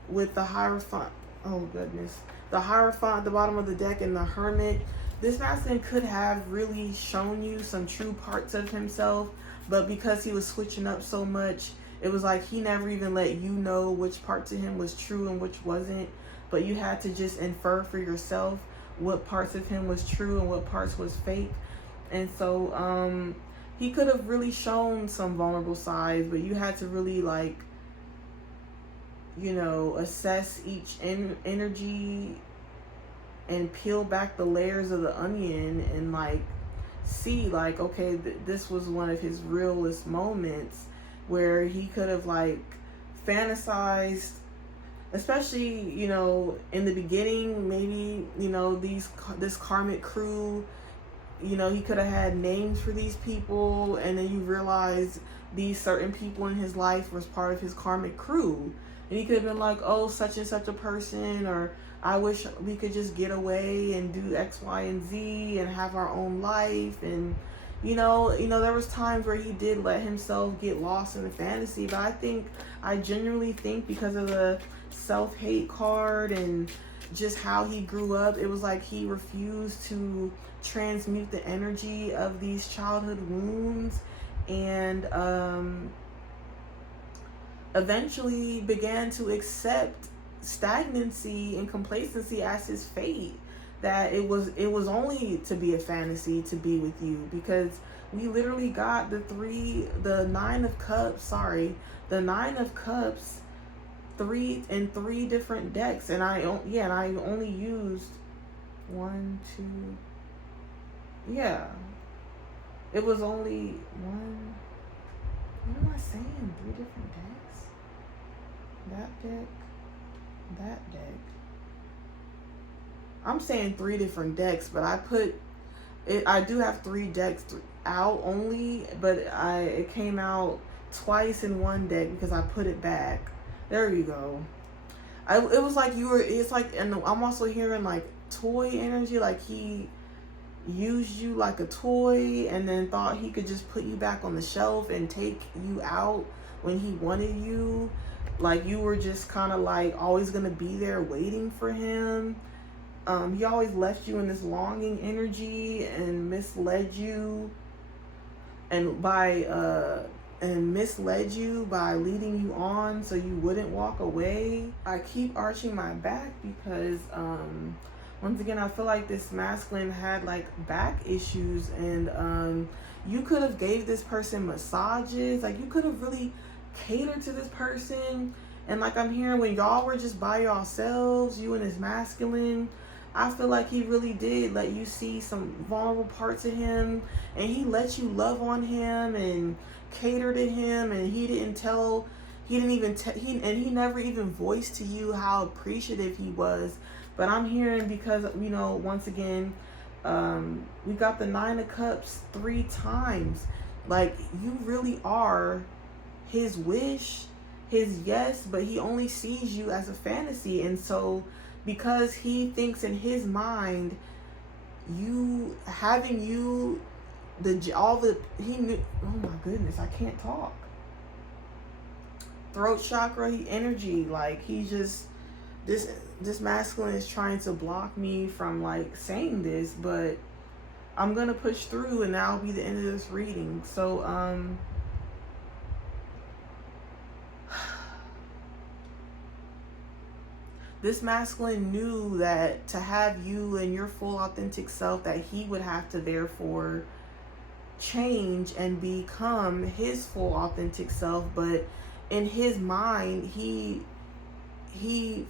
with the Hierophant. Oh, goodness. The Hierophant at the bottom of the deck and the Hermit. This masculine could have really shown you some true parts of himself, but because he was switching up so much, it was like he never even let you know which parts of him was true and which wasn't. But you had to just infer for yourself what parts of him was true and what parts was fake. And so, he could have really shown some vulnerable sides, but you had to really like, you know, assess each energy and peel back the layers of the onion and like see like, okay, this was one of his realest moments where he could have like fantasized, especially, you know, in the beginning, maybe, you know, this karmic crew, you know, he could have had names for these people, and then you realize these certain people in his life was part of his karmic crew. And he could have been like, oh, such and such a person, or I wish we could just get away and do X, Y, and Z and have our own life. And, you know, there was times where he did let himself get lost in the fantasy. But I genuinely think because of the self-hate card and just how he grew up, it was like he refused to transmute the energy of these childhood wounds, and eventually began to accept stagnancy and complacency as his fate. That it was only to be a fantasy to be with you, because we literally got the Nine of Cups, in 3 different decks, and I only used 1, 2. Yeah, it was only one. What am I saying? 3 different decks. That deck. I'm saying 3 different decks, but I put it. I do have 3 decks out only, but it came out twice in one deck because I put it back. There you go. It was like it's like, and I'm also hearing like toy energy, like he used you like a toy and then thought he could just put you back on the shelf and take you out when he wanted you. Like you were just kind of like always gonna be there waiting for him. He always left you in this longing energy and misled you by leading you on so you wouldn't walk away. I keep arching my back because once again, I feel like this masculine had like back issues, and you could have gave this person massages. Like you could have really catered to this person. And like I'm hearing, when y'all were just by yourselves, you and his masculine, I feel like he really did let you see some vulnerable parts of him, and he let you love on him and cater to him, and he never even voiced to you how appreciative he was. But I'm hearing, because, you know, once again, we got the 9 of Cups 3 times. Like, you really are his wish, his yes, but he only sees you as a fantasy. And so, because he thinks in his mind, he knew, oh my goodness, I can't talk. Throat chakra, energy, like he's just, this masculine is trying to block me from like saying this, but I'm gonna push through, and that'll be the end of this reading. So this masculine knew that to have you and your full authentic self, that he would have to therefore change and become his full authentic self. But in his mind, he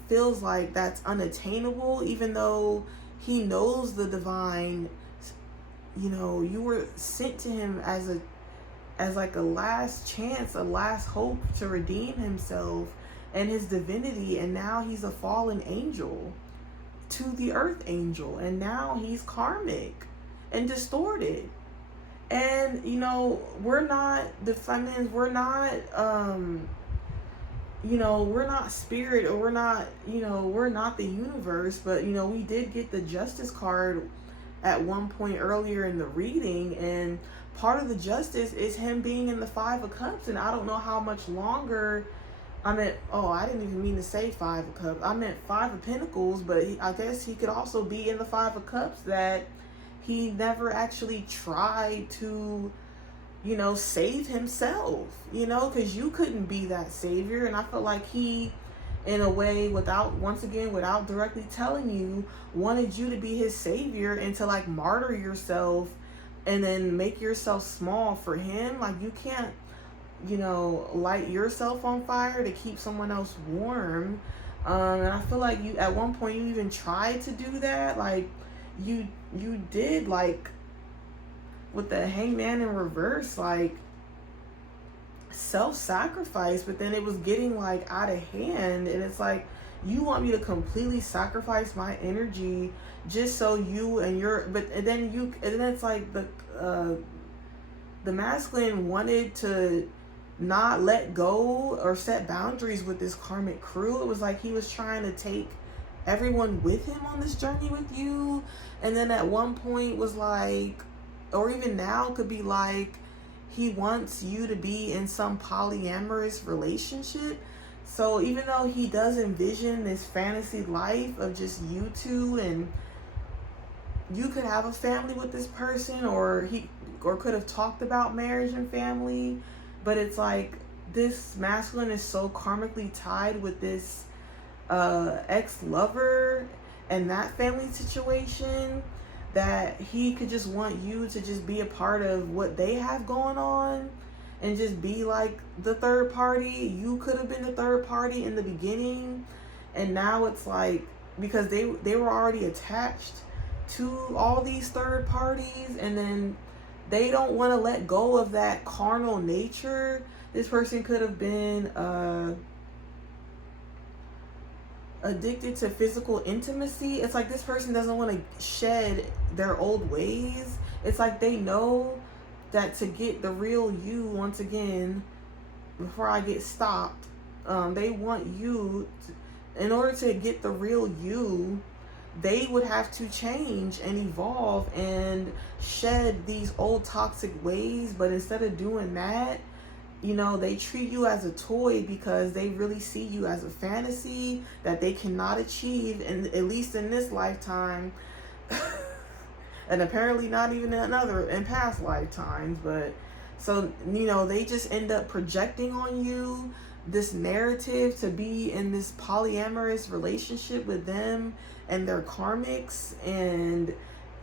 feels like that's unattainable, even though he knows the divine. You know, you were sent to him as like a last chance, a last hope to redeem himself and his divinity, and now he's a fallen angel to the earth angel, and now he's karmic and distorted. And you know, we're not the feminines, we're not you know, we're not spirit, or we're not, you know, we're not the universe. But you know, we did get the Justice card at one point earlier in the reading, and part of the justice is him being in the 5 of Cups. And I don't know how much longer. I didn't even mean to say 5 of Cups. I meant 5 of Pentacles, but I guess he could also be in the 5 of Cups, that he never actually tried to, you know, save himself, you know, because you couldn't be that savior. And I feel like he, in a way, without directly telling you, wanted you to be his savior and to like martyr yourself and then make yourself small for him. Like you can't, you know, light yourself on fire to keep someone else warm. And I feel like you, at one point, you even tried to do that. Like you did, like with the Hangman in reverse, like self-sacrifice, but then it was getting like out of hand. And it's like, you want me to completely sacrifice my energy just so you and your, and then it's like the masculine wanted to not let go or set boundaries with this karmic crew. It was like he was trying to take everyone with him on this journey with you. And then at one point was like, or even now could be like, he wants you to be in some polyamorous relationship. So even though he does envision this fantasy life of just you two, and you could have a family with this person, or could have talked about marriage and family, but it's like this masculine is so karmically tied with this ex-lover and that family situation, that he could just want you to just be a part of what they have going on and just be like the third party. You could have been the third party in the beginning, and now it's like, because they were already attached to all these third parties, and then they don't want to let go of that carnal nature. This person could have been addicted to physical intimacy. It's like this person doesn't want to shed their old ways. It's like they know that to get the real you, once again, before I get stopped, they want you to, in order to get the real you, they would have to change and evolve and shed these old toxic ways. But instead of doing that, you know, they treat you as a toy because they really see you as a fantasy that they cannot achieve, and at least in this lifetime. And apparently not even in past lifetimes. But so, you know, they just end up projecting on you this narrative to be in this polyamorous relationship with them and their karmics, and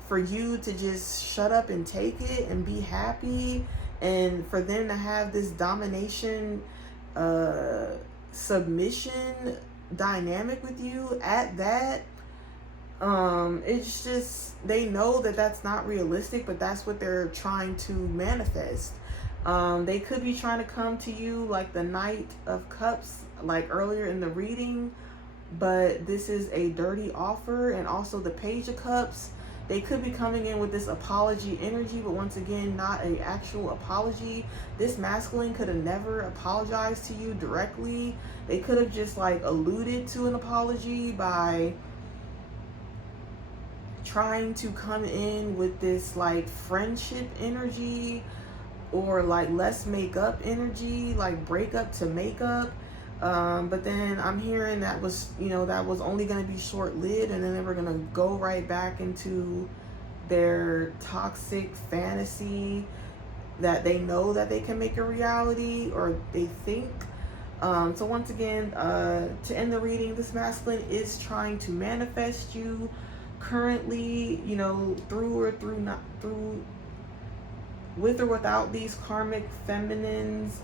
for you to just shut up and take it and be happy, and for them to have this domination submission dynamic with you at that. It's just, they know that that's not realistic, but that's what they're trying to manifest. They could be trying to come to you like the Knight of Cups, like earlier in the reading, but this is a dirty offer. And also the Page of Cups, they could be coming in with this apology energy, but once again, not an actual apology. This masculine could have never apologized to you directly. They could have just like alluded to an apology by trying to come in with this like friendship energy, or like let's make up energy, like break up to make up. But then I'm hearing that was, you know, that was only going to be short-lived, and then they were going to go right back into their toxic fantasy that they know that they can make a reality, or they think. So once again, to end the reading, this masculine is trying to manifest you currently, you know, with or without these karmic feminines,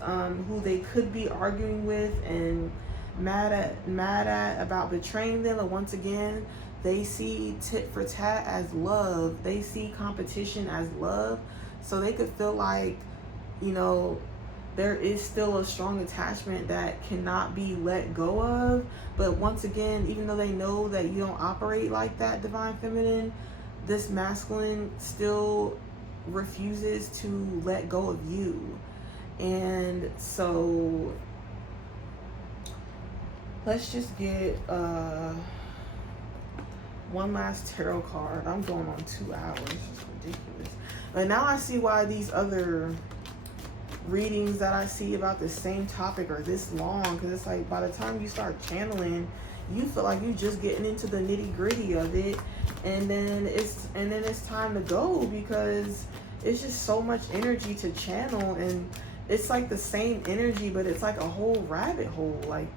who they could be arguing with and mad at about betraying them. And once again, they see tit for tat as love. They see competition as love. So they could feel like, you know, there is still a strong attachment that cannot be let go of. But once again, even though they know that you don't operate like that, Divine Feminine, this masculine still refuses to let go of you. And so let's just get one last tarot card. I'm going on 2 hours. It's ridiculous. But now I see why these other readings that I see about the same topic are this long, because it's like by the time you start channeling, you feel like you're just getting into the nitty-gritty of it, and then it's time to go, because it's just so much energy to channel, and it's like the same energy, but it's like a whole rabbit hole. Like,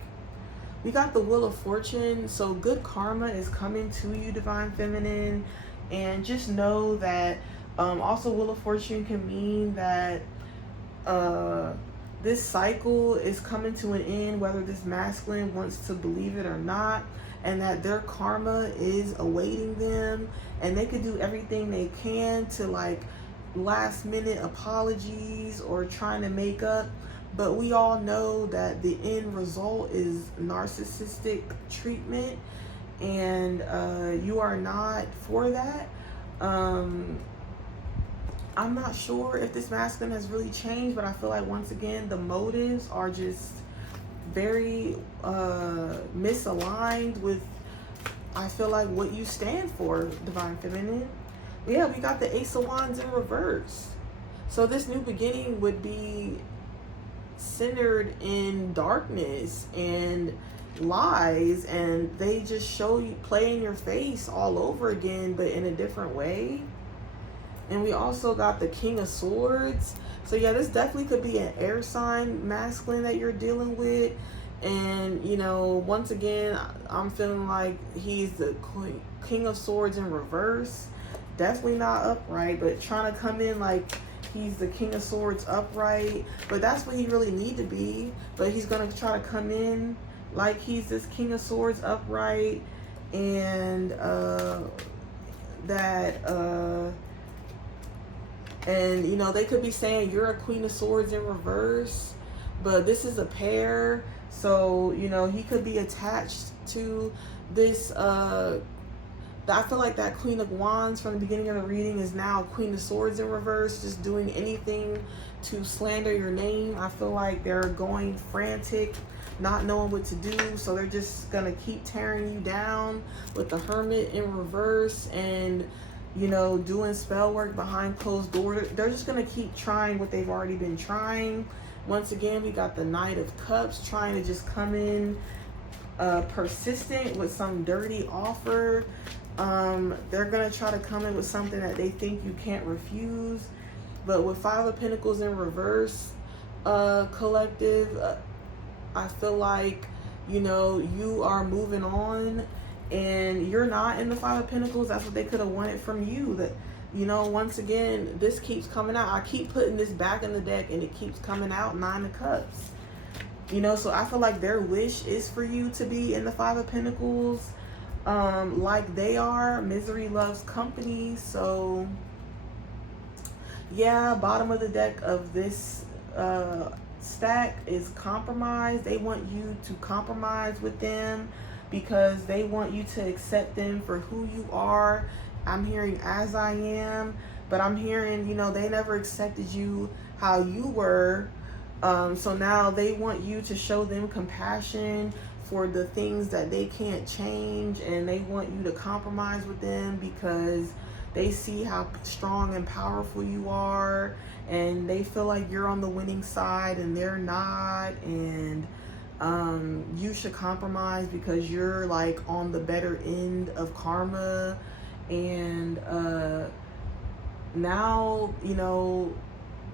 we got the Wheel of Fortune, so good karma is coming to you, Divine Feminine. And just know that also Wheel of Fortune can mean that this cycle is coming to an end, whether this masculine wants to believe it or not, and that their karma is awaiting them, and they could do everything they can to like last minute apologies or trying to make up, but we all know that the end result is narcissistic treatment, and you are not for that. I'm not sure if this masculine has really changed, but I feel like once again the motives are just very misaligned with, I feel like, what you stand for, Divine Feminine. Yeah, we got the Ace of Wands in reverse. So this new beginning would be centered in darkness and lies, and they just show you, play in your face all over again, but in a different way. And we also got the King of Swords. So yeah, this definitely could be an air sign masculine that you're dealing with. And, you know, once again, I'm feeling like he's the King of Swords in reverse. Definitely not upright, but trying to come in like he's the King of Swords upright. But that's what he really need to be. But he's going to try to come in like he's this King of Swords upright. And and, you know, they could be saying you're a Queen of Swords in reverse, but this is a pair. So, you know, he could be attached to this I feel like that Queen of Wands from the beginning of the reading is now Queen of Swords in reverse, just doing anything to slander your name. I feel like they're going frantic, not knowing what to do, so they're just gonna keep tearing you down with the Hermit in reverse, and you know, doing spell work behind closed doors. They're just gonna keep trying what they've already been trying. Once again, we got the Knight of Cups trying to just come in persistent with some dirty offer. They're gonna try to come in with something that they think you can't refuse. But with Five of Pentacles in reverse, collective, I feel like, you know, you are moving on and you're not in the Five of Pentacles. That's what they could have wanted from you. That, you know, once again, this keeps coming out. I keep putting this back in the deck and it keeps coming out. Nine of Cups. You know, so I feel like their wish is for you to be in the Five of Pentacles, like they are. Misery loves company. So yeah, bottom of the deck of this stack is compromise. They want you to compromise with them because they want you to accept them for who you are. I'm hearing as I am, but I'm hearing, you know, they never accepted you how you were. So now they want you to show them compassion for the things that they can't change, and they want you to compromise with them because they see how strong and powerful you are, and they feel like you're on the winning side and they're not, and you should compromise because you're like on the better end of karma. And now, you know,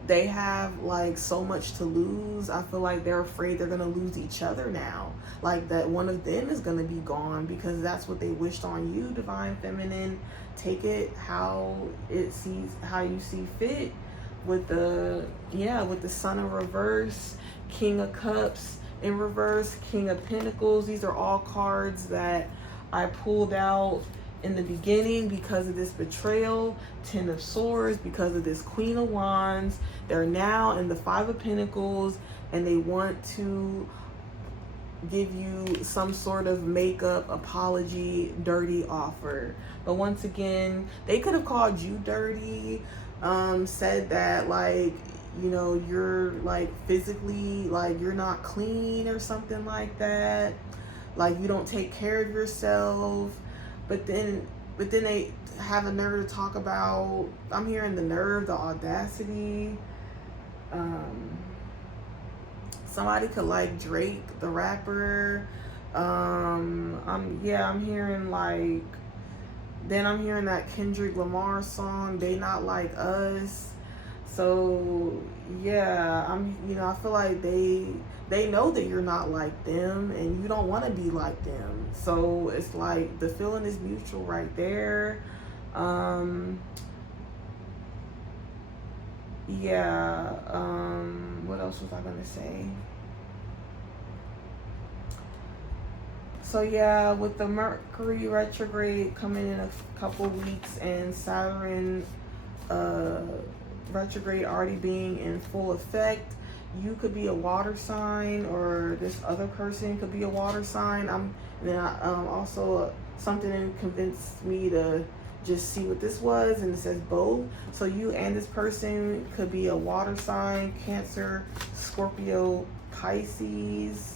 they have like so much to lose. I feel like they're afraid they're gonna lose each other now, like that one of them is gonna be gone, because that's what they wished on you, Divine Feminine. Take it how you see fit. With the with the Sun in reverse, King of Cups in reverse, King of Pentacles. These are all cards that I pulled out in the beginning because of this betrayal. Ten of Swords because of this Queen of Wands. They're now in the Five of Pentacles and they want to give you some sort of makeup, apology, dirty offer. But once again, they could have called you dirty, said that like, you know, you're like physically, like you're not clean or something like that, like you don't take care of yourself. But then they have a nerve to talk about, I'm hearing the nerve, the audacity. Somebody could like Drake, the rapper. I'm hearing like, then I'm hearing that Kendrick Lamar song, They Not Like Us. So yeah, I feel like they know that you're not like them and you don't want to be like them. So it's like the feeling is mutual right there. What else was I gonna say? So yeah, with the Mercury retrograde coming in a couple weeks and Saturn retrograde already being in full effect, you could be a water sign, or this other person could be a water sign. Also something convinced me to just see what this was, and it says both. So you and this person could be a water sign: Cancer, Scorpio, Pisces.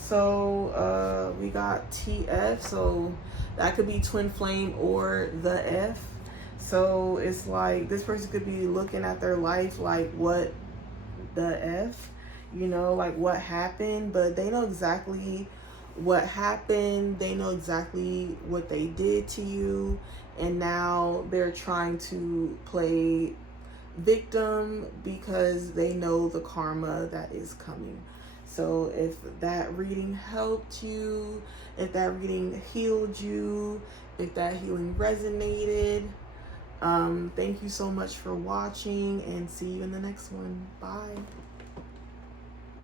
So we got TF, so that could be twin flame or the F. So it's like this person could be looking at their life like, what the F, you know, like what happened, but they know exactly what happened. They know exactly what they did to you, and now they're trying to play victim because they know the karma that is coming. So if that reading helped you, if that reading healed you, if that healing resonated, thank you so much for watching, and see you in the next one. Bye.